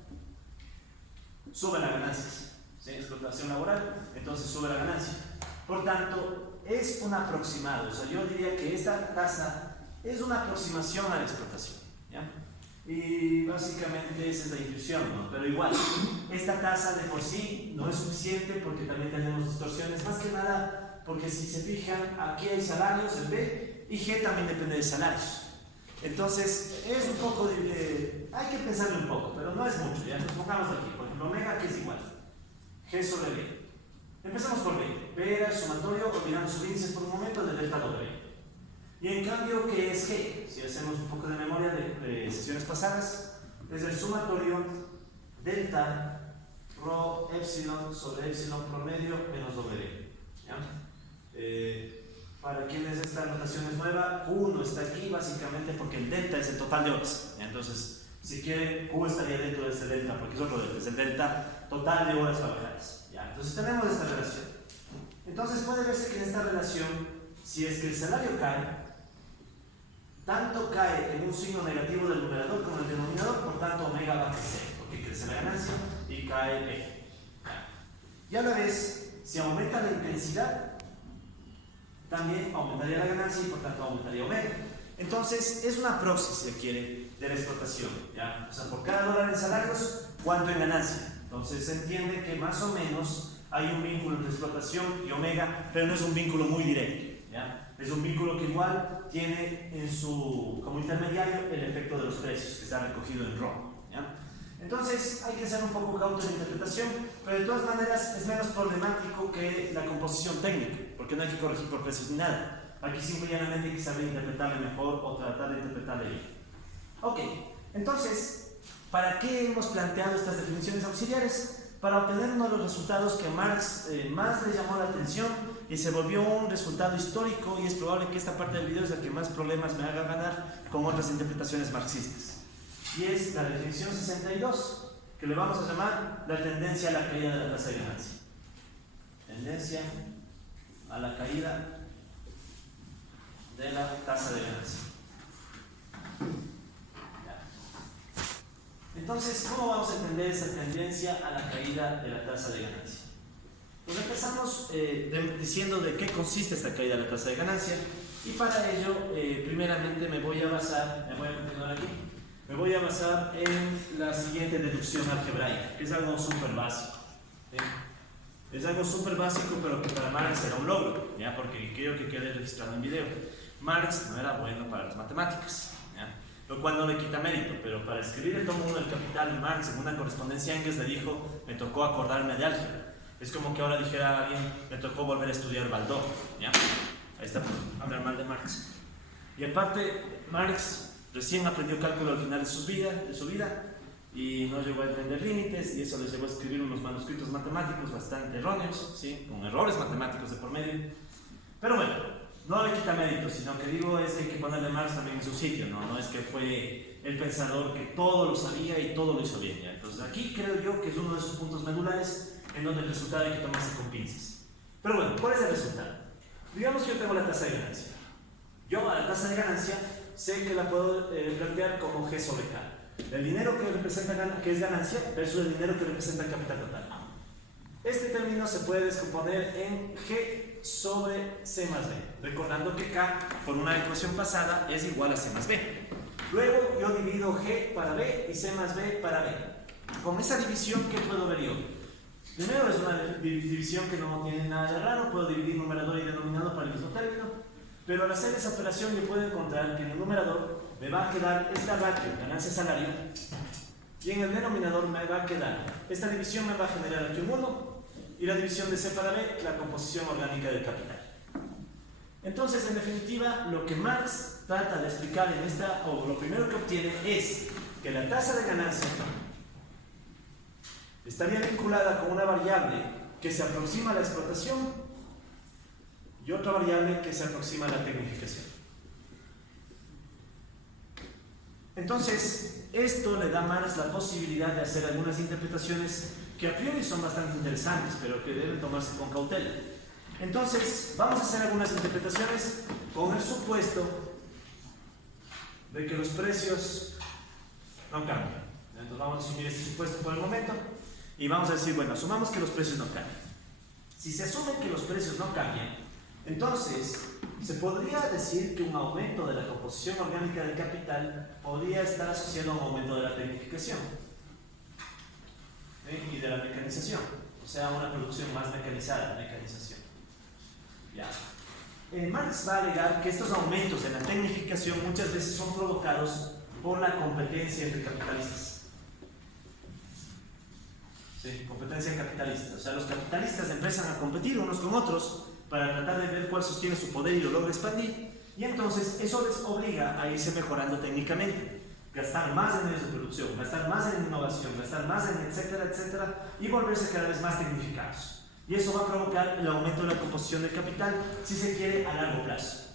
sube la ganancia. ¿Sí? Explotación laboral, entonces sube la ganancia. Por tanto, es un aproximado. O sea, yo diría que esta tasa es una aproximación a la explotación, ¿ya? Y básicamente esa es la intuición, ¿no? Pero igual, esta tasa de por sí no es suficiente porque también tenemos distorsiones, más que nada porque si se fijan, aquí hay salarios, el B, y G también depende de salarios. Entonces, es un poco, hay que pensarlo un poco, pero no es mucho, ya nos pongamos aquí. Por ejemplo, omega, que es igual, G sobre B. Empezamos por B. B era el sumatorio, olvidando sus índices por un momento, de delta W. Y en cambio, ¿qué es G? Si hacemos un poco de memoria de sesiones pasadas, es el sumatorio delta rho epsilon sobre epsilon promedio menos W. ¿Ya? Para quienes esta notación es nueva, Q no está aquí básicamente porque el delta es el total de horas. ¿Ya? Entonces, si quieren, Q estaría dentro de este delta, porque es otro delta, es el delta total de horas trabajadas. ¿Ya? Entonces tenemos esta relación. Entonces puede verse que en esta relación, si es que el salario cae, tanto cae en un signo negativo del numerador como del denominador, por tanto omega va a crecer, porque crece la ganancia y cae E. Y a la vez, si aumenta la intensidad, también aumentaría la ganancia y por tanto aumentaría omega. Entonces es una proxy, si se quiere, de la explotación, ¿ya? O sea, por cada dólar en salarios, ¿cuánto en ganancia? Entonces se entiende que más o menos hay un vínculo entre explotación y omega, pero no es un vínculo muy directo, ¿ya? Es un vínculo que igual tiene como intermediario el efecto de los precios, que está recogido en rojo, ¿ya? Entonces hay que ser un poco cauto en la interpretación, pero de todas maneras es menos problemático que la composición técnica, porque no hay que corregir por precios ni nada. Aquí simplemente hay que saber interpretarle mejor o tratar de interpretarle bien. Ok, entonces, ¿para qué hemos planteado estas definiciones auxiliares? para obtener uno de los resultados que a Marx más le llamó la atención y se volvió un resultado histórico, y es probable que esta parte del video es la que más problemas me haga ganar con otras interpretaciones marxistas. Y es la definición 62, que le vamos a llamar la tendencia a la caída de la tasa de ganancia. Tendencia a la caída de la tasa de ganancia. Entonces, ¿cómo vamos a entender esa tendencia a la caída de la tasa de ganancia? Pues empezamos diciendo de qué consiste esta caída de la tasa de ganancia, y para ello, primeramente me voy a basar en la siguiente deducción algebraica, que es algo súper básico. Es algo súper básico, pero que para Marx era un logro, ¿ya? Porque quiero que quede registrado en video. Marx no era bueno para las matemáticas, ¿ya? Lo cual no le quita mérito, pero para escribir el tomo 1 del Capital, Marx en una correspondencia a Engels le dijo: me tocó acordarme de álgebra. Es como que ahora dijera a alguien: me tocó volver a estudiar Baldor, ¿ya? Ahí está por hablar mal de Marx. Y aparte, Marx recién aprendió cálculo al final de su vida y no llegó a entender límites, y eso le llevó a escribir unos manuscritos matemáticos bastante erróneos, ¿sí? Con errores matemáticos de por medio. Pero bueno, no le quita mérito, sino que digo es que hay que ponerle Marx también en su sitio, ¿no? No es que fue el pensador que todo lo sabía y todo lo hizo bien, ¿ya? Entonces aquí creo yo que es uno de esos puntos medulares en donde el resultado hay que tomarse con pinzas. Pero bueno, ¿cuál es el resultado? Digamos que yo tengo la tasa de ganancia. Yo a la tasa de ganancia sé que la puedo plantear como G sobre K. El dinero que representa, que es ganancia, versus el dinero que representa el capital total. Este término se puede descomponer en G sobre C más B, recordando que K, por una ecuación pasada, es igual a C más B. Luego yo divido G para B y C más B para B. Con esa división, ¿qué puedo ver yo? Primero, es una división que no tiene nada de raro, puedo dividir numerador y denominador para el mismo término, pero al hacer esa operación yo puedo encontrar que en el numerador me va a quedar esta ratio, ganancia-salario, y en el denominador me va a quedar, esta división me va a generar aquí un 1, y la división de C para B, la composición orgánica del capital. Entonces, en definitiva, lo que Marx trata de explicar en esta, o lo primero que obtiene, es que la tasa de ganancia estaría vinculada con una variable que se aproxima a la explotación y otra variable que se aproxima a la tecnificación. Entonces, esto le da a Marx la posibilidad de hacer algunas interpretaciones que a priori son bastante interesantes, pero que deben tomarse con cautela. Entonces, vamos a hacer algunas interpretaciones con el supuesto de que los precios no cambian. Entonces, vamos a asumir este supuesto por el momento y vamos a decir, bueno, asumamos que los precios no cambian. Si se asume que los precios no cambian, entonces se podría decir que un aumento de la composición orgánica del capital podría estar asociado a un aumento de la tecnificación y de la mecanización, o sea, una producción más mecanizada, mecanización. Ya. Marx va a alegar que estos aumentos en la tecnificación muchas veces son provocados por la competencia entre capitalistas. Sí, competencia capitalista. O sea, los capitalistas empiezan a competir unos con otros para tratar de ver cuál sostiene su poder y lo logra expandir, y entonces eso les obliga a irse mejorando técnicamente, gastar más en medios de producción, gastar más en innovación, gastar más en etcétera, etcétera, y volverse cada vez más tecnificados. Y eso va a provocar el aumento de la composición del capital, si se quiere, a largo plazo.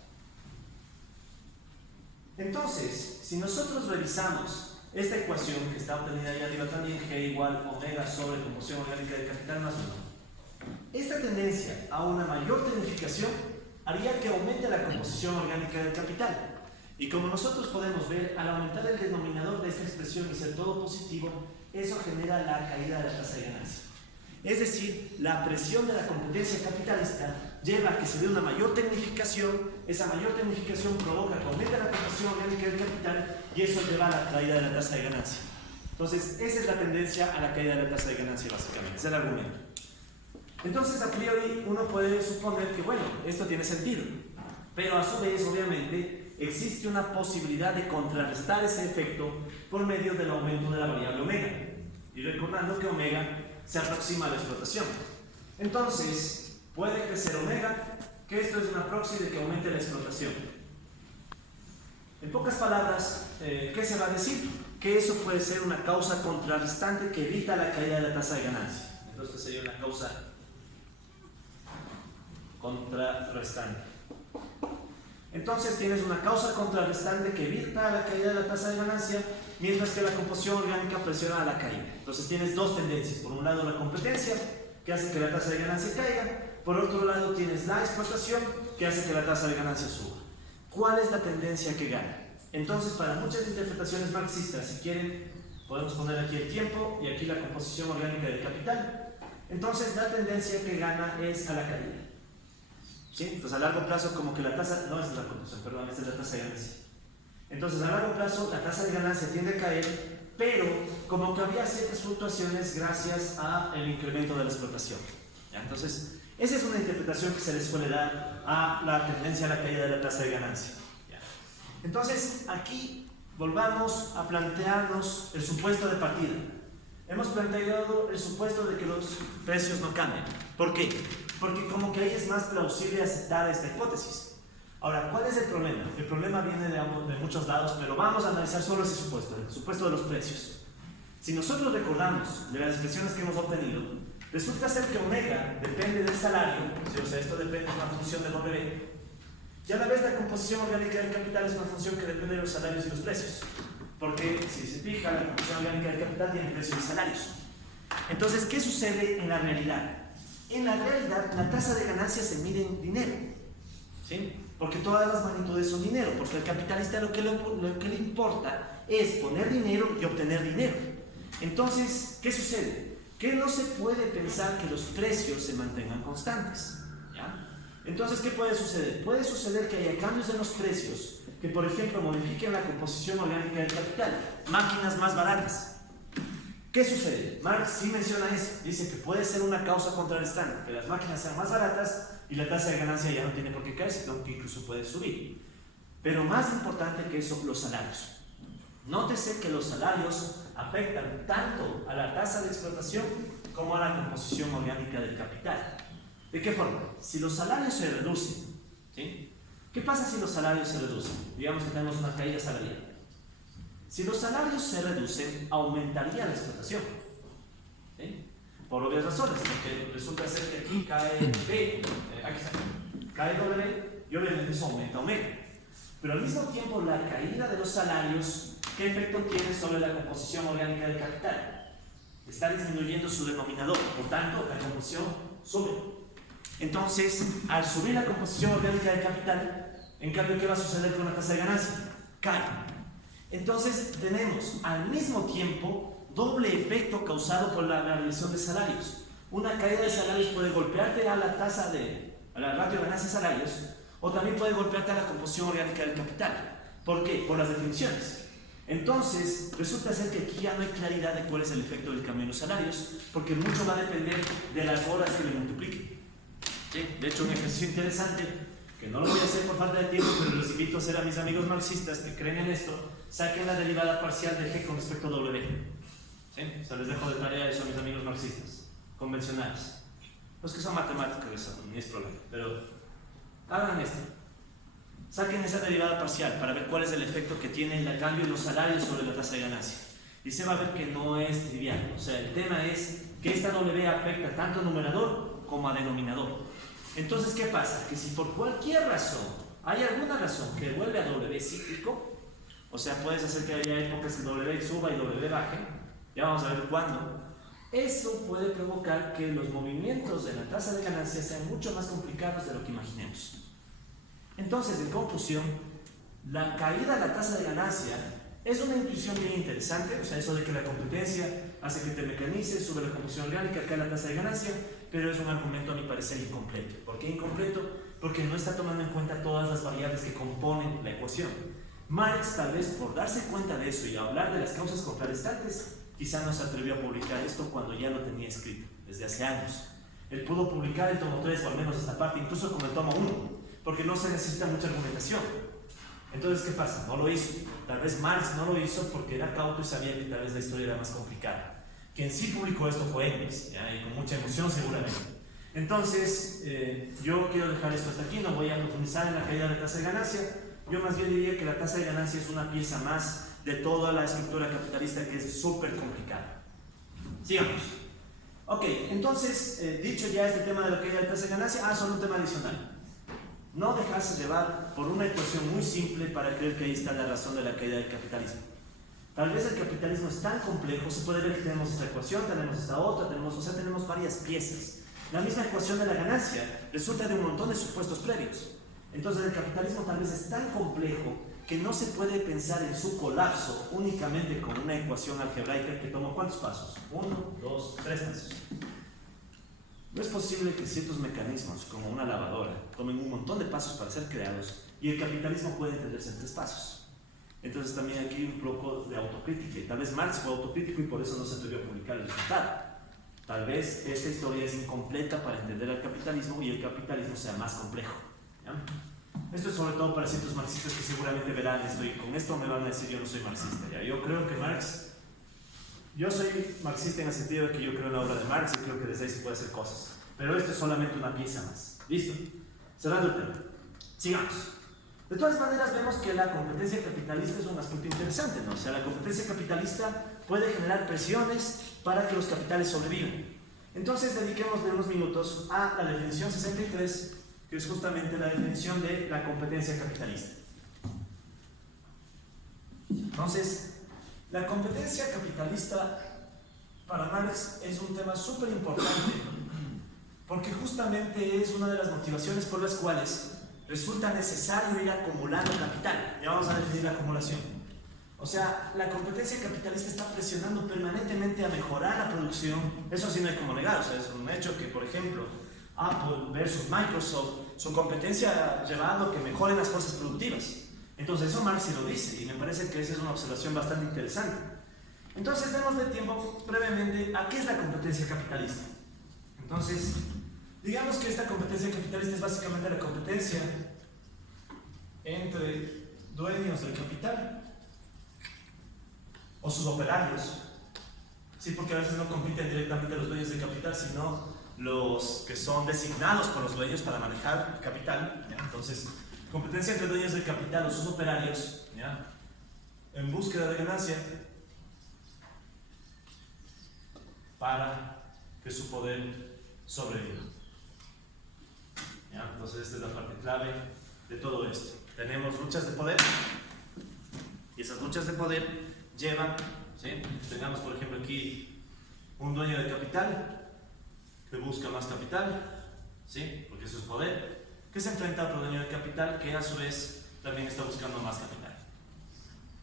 Entonces, si nosotros revisamos esta ecuación que está obtenida ahí arriba también, G igual omega sobre composición orgánica del capital más 1, esta tendencia a una mayor tecnificación haría que aumente la composición orgánica del capital. Y como nosotros podemos ver, al aumentar el denominador de esta expresión y ser todo positivo, eso genera la caída de la tasa de ganancia. Es decir, la presión de la competencia capitalista lleva a que se dé una mayor tecnificación, esa mayor tecnificación provoca que aumente la composición orgánica del capital y eso lleva a la caída de la tasa de ganancia. Entonces, esa es la tendencia a la caída de la tasa de ganancia básicamente, es el argumento. Entonces, a priori, uno puede suponer que, bueno, esto tiene sentido, pero a su vez, obviamente, existe una posibilidad de contrarrestar ese efecto por medio del aumento de la variable omega. Y recordando que omega se aproxima a la explotación. Entonces, puede crecer omega, que esto es una proxy de que aumente la explotación. En pocas palabras, ¿qué se va a decir? Que eso puede ser una causa contrarrestante que evita la caída de la tasa de ganancia. Entonces sería una causa contrarrestante. Entonces tienes una causa contrarrestante que evita la caída de la tasa de ganancia, mientras que la composición orgánica presiona a la caída. Entonces tienes dos tendencias. Por un lado la competencia, que hace que la tasa de ganancia caiga. Por otro lado tienes la explotación, que hace que la tasa de ganancia suba. ¿Cuál es la tendencia que gana? Entonces, para muchas interpretaciones marxistas, si quieren, podemos poner aquí el tiempo y aquí la composición orgánica del capital. Entonces, la tendencia que gana es a la caída. ¿Sí? Entonces, a largo plazo, como que la tasa, no es la composición, perdón, esta es la tasa de ganancia. Entonces, a largo plazo, la tasa de ganancia tiende a caer, pero como que había ciertas fluctuaciones gracias al incremento de la explotación. ¿Ya? Entonces, esa es una interpretación que se le suele dar a la tendencia a la caída de la tasa de ganancia. ¿Ya? Entonces, aquí volvamos a plantearnos el supuesto de partida. Hemos planteado el supuesto de que los precios no cambien. ¿Por qué? Porque como que ahí es más plausible aceptar esta hipótesis. Ahora, ¿cuál es el problema? El problema viene de muchos lados, pero vamos a analizar solo ese supuesto, el supuesto de los precios. Si nosotros recordamos de las expresiones que hemos obtenido, resulta ser que omega depende del salario, ¿sí? O sea, esto depende de una función de W, y a la vez la composición orgánica del capital es una función que depende de los salarios y los precios, porque si se fija, la composición orgánica del capital tiene precios y salarios. Entonces, ¿qué sucede en la realidad? En la realidad, la tasa de ganancia se mide en dinero, ¿sí? Porque todas las magnitudes son dinero, porque al capitalista lo que le importa es poner dinero y obtener dinero. Entonces, ¿qué sucede? Que no se puede pensar que los precios se mantengan constantes, ¿ya? Entonces, ¿qué puede suceder? Puede suceder que haya cambios en los precios que, por ejemplo, modifiquen la composición orgánica del capital, máquinas más baratas. ¿Qué sucede? Marx sí menciona eso, dice que puede ser una causa contrarrestante, que las máquinas sean más baratas y la tasa de ganancia ya no tiene por qué caer, sino que incluso puede subir. Pero más importante que eso, los salarios. Nótese que los salarios afectan tanto a la tasa de explotación como a la composición orgánica del capital. ¿De qué forma? Si los salarios se reducen, ¿sí? ¿Qué pasa si los salarios se reducen? Digamos que tenemos una caída salarial. Si los salarios se reducen, aumentaría la explotación, ¿sí? Por obvias razones, porque resulta ser que aquí cae B, aquí está, cae W, y obviamente eso aumenta omega. Pero al mismo tiempo, la caída de los salarios, ¿qué efecto tiene sobre la composición orgánica del capital? Está disminuyendo su denominador, por tanto, la composición sube. Entonces, al subir la composición orgánica del capital, en cambio, ¿qué va a suceder con la tasa de ganancia? Cae. Entonces, tenemos al mismo tiempo doble efecto causado por la variación de salarios. Una caída de salarios puede golpearte a la tasa a la ratio de ganancias-salarios, o también puede golpearte a la composición orgánica del capital. ¿Por qué? Por las definiciones. Entonces, resulta ser que aquí ya no hay claridad de cuál es el efecto del cambio en los salarios, porque mucho va a depender de las horas que le multipliquen. ¿Sí? De hecho, un ejercicio interesante, que no lo voy a hacer por falta de tiempo, pero los invito a hacer a mis amigos marxistas que creen en esto, saquen la derivada parcial de G con respecto a W. ¿Sí? O sea, les dejo de tarea eso a mis amigos marxistas, convencionales. Los que son matemáticos, eso no es problema, pero hagan esto. Saquen esa derivada parcial para ver cuál es el efecto que tiene el cambio en los salarios sobre la tasa de ganancia. Y se va a ver que no es trivial. O sea, el tema es que esta W afecta tanto a numerador como a denominador. Entonces, ¿qué pasa? Que si por cualquier razón, hay alguna razón que vuelve a W cíclico, o sea, puedes hacer que haya épocas que W suba y W baje, ya vamos a ver cuándo, eso puede provocar que los movimientos de la tasa de ganancia sean mucho más complicados de lo que imaginemos. Entonces, en conclusión, la caída de la tasa de ganancia es una intuición bien interesante, o sea, eso de que la competencia hace que te mecanices, sube la composición orgánica, cae la tasa de ganancia, pero es un argumento a mi parecer incompleto. ¿Por qué incompleto? Porque no está tomando en cuenta todas las variables que componen la ecuación. Marx, tal vez por darse cuenta de eso y hablar de las causas contrarrestantes, quizá no se atrevió a publicar esto cuando ya lo tenía escrito, desde hace años. Él pudo publicar el tomo 3, o al menos esta parte, incluso con el tomo 1, porque no se necesita mucha argumentación. Entonces, ¿qué pasa? No lo hizo. Tal vez Marx no lo hizo porque era cauto y sabía que tal vez la historia era más complicada. Quien sí publicó esto fue Engels, ¿ya? Y con mucha emoción seguramente. Entonces, yo quiero dejar esto hasta aquí, no voy a profundizar en la caída de la tasa de ganancia. Yo más bien diría que la tasa de ganancia es una pieza más de toda la estructura capitalista que es súper complicada. Sigamos. Ok. Ok, entonces, dicho ya este tema de la caída de tasa de ganancia, solo un tema adicional. No dejarse llevar por una ecuación muy simple para creer que ahí está la razón de la caída del capitalismo. Tal vez el capitalismo es tan complejo, se puede ver que tenemos esta ecuación, tenemos esta otra, tenemos varias piezas. La misma ecuación de la ganancia resulta de un montón de supuestos previos. Entonces el capitalismo tal vez es tan complejo que no se puede pensar en su colapso únicamente con una ecuación algebraica que toma ¿cuántos pasos? 1, 2, 3 pasos. No es posible que ciertos mecanismos, como una lavadora, tomen un montón de pasos para ser creados y el capitalismo puede entenderse en 3 pasos. Entonces también aquí un poco de autocrítica. Tal vez Marx fue autocrítico y por eso no se atrevió a publicar el resultado. Tal vez esta historia es incompleta para entender al capitalismo y el capitalismo sea más complejo. ¿Ya? Esto es sobre todo para ciertos marxistas que seguramente verán esto y con esto me van a decir yo no soy marxista. ¿Ya? Yo creo que yo soy marxista en el sentido de que yo creo en la obra de Marx y creo que desde ahí se puede hacer cosas. Pero esto es solamente una pieza más. ¿Listo? Cerrando el tema. Sigamos. De todas maneras vemos que la competencia capitalista es un aspecto interesante, ¿no? O sea, la competencia capitalista puede generar presiones para que los capitales sobrevivan. Entonces dediquémosle unos minutos a la definición 63, que es justamente la definición de la competencia capitalista. Entonces, la competencia capitalista para Marx es un tema súper importante porque justamente es una de las motivaciones por las cuales resulta necesario ir acumulando capital. Ya vamos a definir la acumulación. O sea, la competencia capitalista está presionando permanentemente a mejorar la producción. Eso sí no hay como negar, o sea, es un hecho que, por ejemplo, Apple versus Microsoft, su competencia ha llevado a que mejoren las fuerzas productivas. Entonces eso Marx sí lo dice y me parece que esa es una observación bastante interesante. Entonces demos de tiempo brevemente a qué es la competencia capitalista. Entonces, digamos que esta competencia capitalista es básicamente la competencia entre dueños del capital o sus operarios. Sí, porque a veces no compiten directamente los dueños del capital, sino los que son designados por los dueños para manejar el capital, ¿ya? Entonces, competencia entre dueños del capital o sus operarios, ¿ya? En búsqueda de ganancia para que su poder sobreviva. ¿Ya? Entonces esta es la parte clave de todo esto. Tenemos luchas de poder y esas luchas de poder llevan, ¿sí? Tengamos por ejemplo aquí un dueño de capital que busca más capital, ¿sí? Porque eso es poder, que se enfrenta a otro dueño de capital que a su vez también está buscando más capital.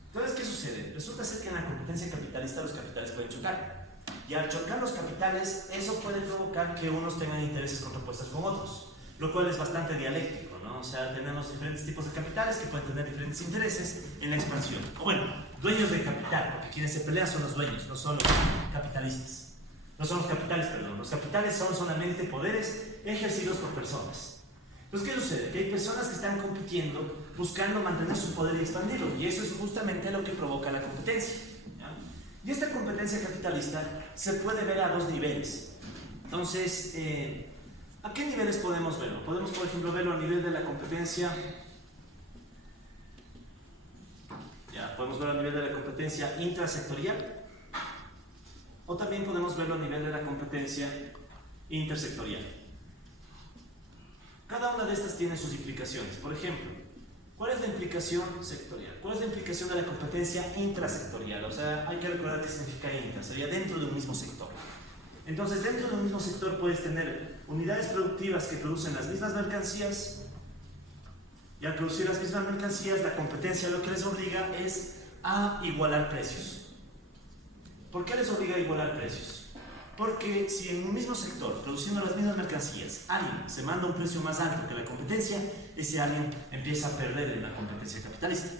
Entonces, ¿qué sucede? Resulta ser que en la competencia capitalista los capitales pueden chocar. Y al chocar los capitales, eso puede provocar que unos tengan intereses contrapuestos con otros, lo cual es bastante dialéctico, ¿no? O sea, tenemos diferentes tipos de capitales que pueden tener diferentes intereses en la expansión. O bueno, dueños de capital, porque quienes se pelean son los dueños, no son los capitalistas. No son los capitales, perdón. Los capitales son solamente poderes ejercidos por personas. Entonces, ¿qué sucede? Que hay personas que están compitiendo buscando mantener su poder y expandirlo. Y eso es justamente lo que provoca la competencia. ¿Ya? Y esta competencia capitalista se puede ver a 2 niveles. Entonces, ¿a qué niveles podemos verlo? Podemos, por ejemplo, verlo a nivel de la competencia. Ya, podemos verlo a nivel de la competencia intrasectorial. O también podemos verlo a nivel de la competencia intersectorial. Cada una de estas tiene sus implicaciones. Por ejemplo, ¿cuál es la implicación sectorial? ¿Cuál es la implicación de la competencia intrasectorial? O sea, hay que recordar qué significa intra, sería dentro de un mismo sector. Entonces, dentro de un mismo sector puedes tener unidades productivas que producen las mismas mercancías y al producir las mismas mercancías, la competencia lo que les obliga es a igualar precios. ¿Por qué les obliga a igualar precios? Porque si en un mismo sector, produciendo las mismas mercancías, alguien se manda un precio más alto que la competencia, ese alguien empieza a perder en la competencia capitalista.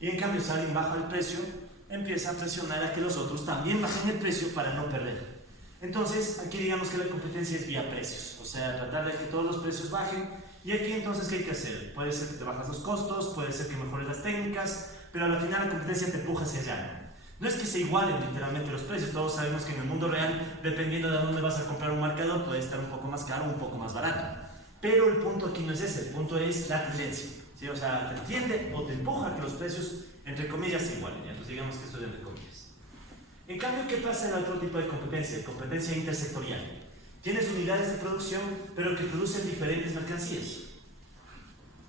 Y en cambio, si alguien baja el precio, empieza a presionar a que los otros también bajen el precio para no perder. Entonces, aquí digamos que la competencia es vía precios, o sea, tratar de que todos los precios bajen. Y aquí entonces, ¿qué hay que hacer? Puede ser que te bajas los costos, puede ser que mejores las técnicas, pero al final la competencia te empuja hacia allá. No es que se igualen literalmente los precios, todos sabemos que en el mundo real, dependiendo de dónde vas a comprar un marcador, puede estar un poco más caro o un poco más barato. Pero el punto aquí no es ese, el punto es la tendencia, ¿sí? O sea, te tiende o te empuja a que los precios, entre comillas, se igualen, ¿ya? Entonces digamos que esto es entre comillas. En cambio, ¿qué pasa en otro tipo de competencia? Competencia intersectorial. Tienes unidades de producción, pero que producen diferentes mercancías.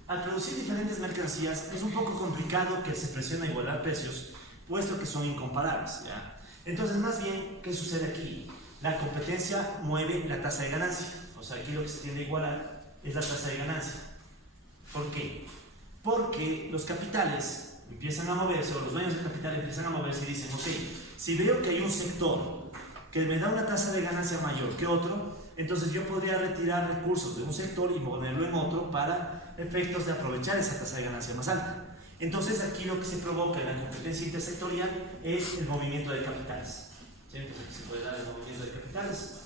Al producir diferentes mercancías, es un poco complicado que se presione a igualar precios, puesto que son incomparables, ¿ya? Entonces, más bien, ¿qué sucede aquí? La competencia mueve la tasa de ganancia. O sea, aquí lo que se tiende a igualar es la tasa de ganancia. ¿Por qué? Porque los capitales empiezan a moverse, o los dueños del capital empiezan a moverse y dicen, ok, si veo que hay un sector que me da una tasa de ganancia mayor que otro, entonces yo podría retirar recursos de un sector y ponerlo en otro para efectos de aprovechar esa tasa de ganancia más alta. Entonces aquí lo que se provoca en la competencia intersectorial es el movimiento de capitales. ¿Sí? Entonces aquí se puede dar el movimiento de capitales.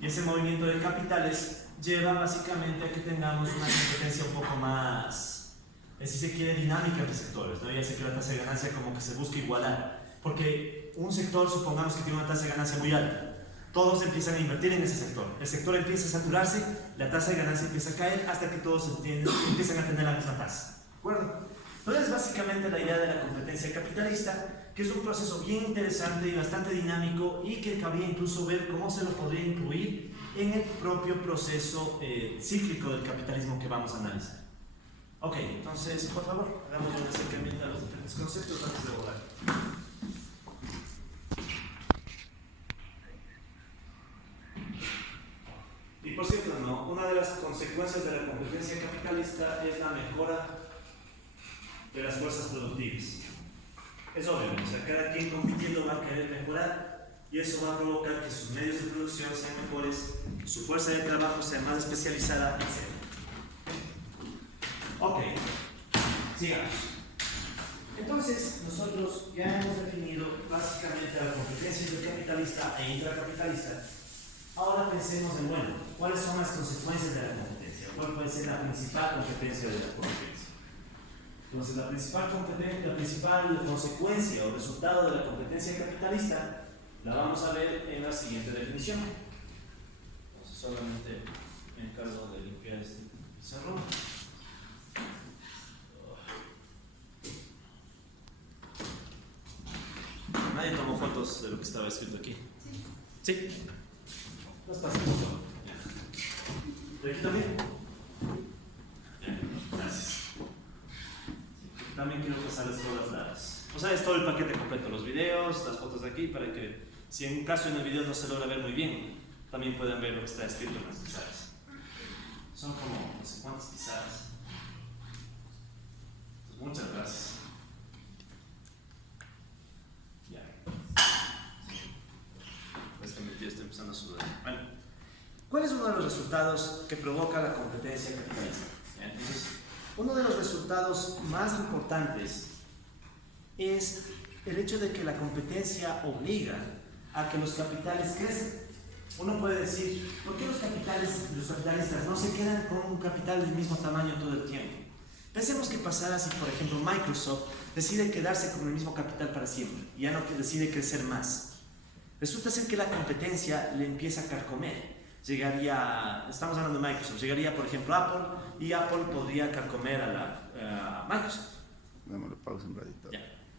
Y ese movimiento de capitales lleva básicamente a que tengamos una competencia un poco más, si se quiere, dinámica entre sectores, ¿no? Ya sé que la tasa de ganancia como que se busca igualar, porque un sector, supongamos que tiene una tasa de ganancia muy alta, todos empiezan a invertir en ese sector, el sector empieza a saturarse, la tasa de ganancia empieza a caer hasta que todos empiezan a tener la misma tasa, ¿de acuerdo? Entonces, básicamente la idea de la competencia capitalista, que es un proceso bien interesante y bastante dinámico y que cabría incluso ver cómo se lo podría incluir en el propio proceso cíclico del capitalismo que vamos a analizar. Ok, entonces, por favor, hagamos un acercamiento a los diferentes conceptos antes de volar. Y por cierto, no, una de las consecuencias de la competencia capitalista es la mejora de las fuerzas productivas. Es obvio, o sea, cada quien compitiendo va a querer mejorar y eso va a provocar que sus medios de producción sean mejores, su fuerza de trabajo sea más especializada, etc. Ok, sigamos. Entonces, nosotros ya hemos definido básicamente la competencia intercapitalista e intracapitalista. Ahora pensemos en, bueno, ¿cuáles son las consecuencias de la competencia? ¿Cuál puede ser la principal competencia de la competencia? Entonces, la principal consecuencia o resultado de la competencia capitalista la vamos a ver en la siguiente definición. Entonces, solamente me encargo de limpiar este pizarrón. Nadie tomó fotos de lo que estaba escrito aquí. Sí. Las pasamos. ¿De aquí también? Gracias. También quiero pasarles todas las... O sea, es todo el paquete completo, los videos, las fotos de aquí, para que si en un caso en el video no se logra ver muy bien, también puedan ver lo que está escrito en las pizarras. Son como no sé cuántas pizarras. Pues muchas gracias. Ya. Es que mi tío está empezando a sudar. Bueno, ¿cuál es uno de los resultados que provoca la competencia capitalista? Entonces, uno de los resultados más importantes es el hecho de que la competencia obliga a que los capitales crezcan. Uno puede decir, ¿por qué los capitalistas no se quedan con un capital del mismo tamaño todo el tiempo? Pensemos que pasara si, por ejemplo, Microsoft decide quedarse con el mismo capital para siempre y ya no decide crecer más. Resulta ser que la competencia le empieza a carcomer. Estamos hablando de Microsoft, llegaría por ejemplo Apple y Apple podría carcomer a Microsoft. Démosle pausa un ratito. Ya.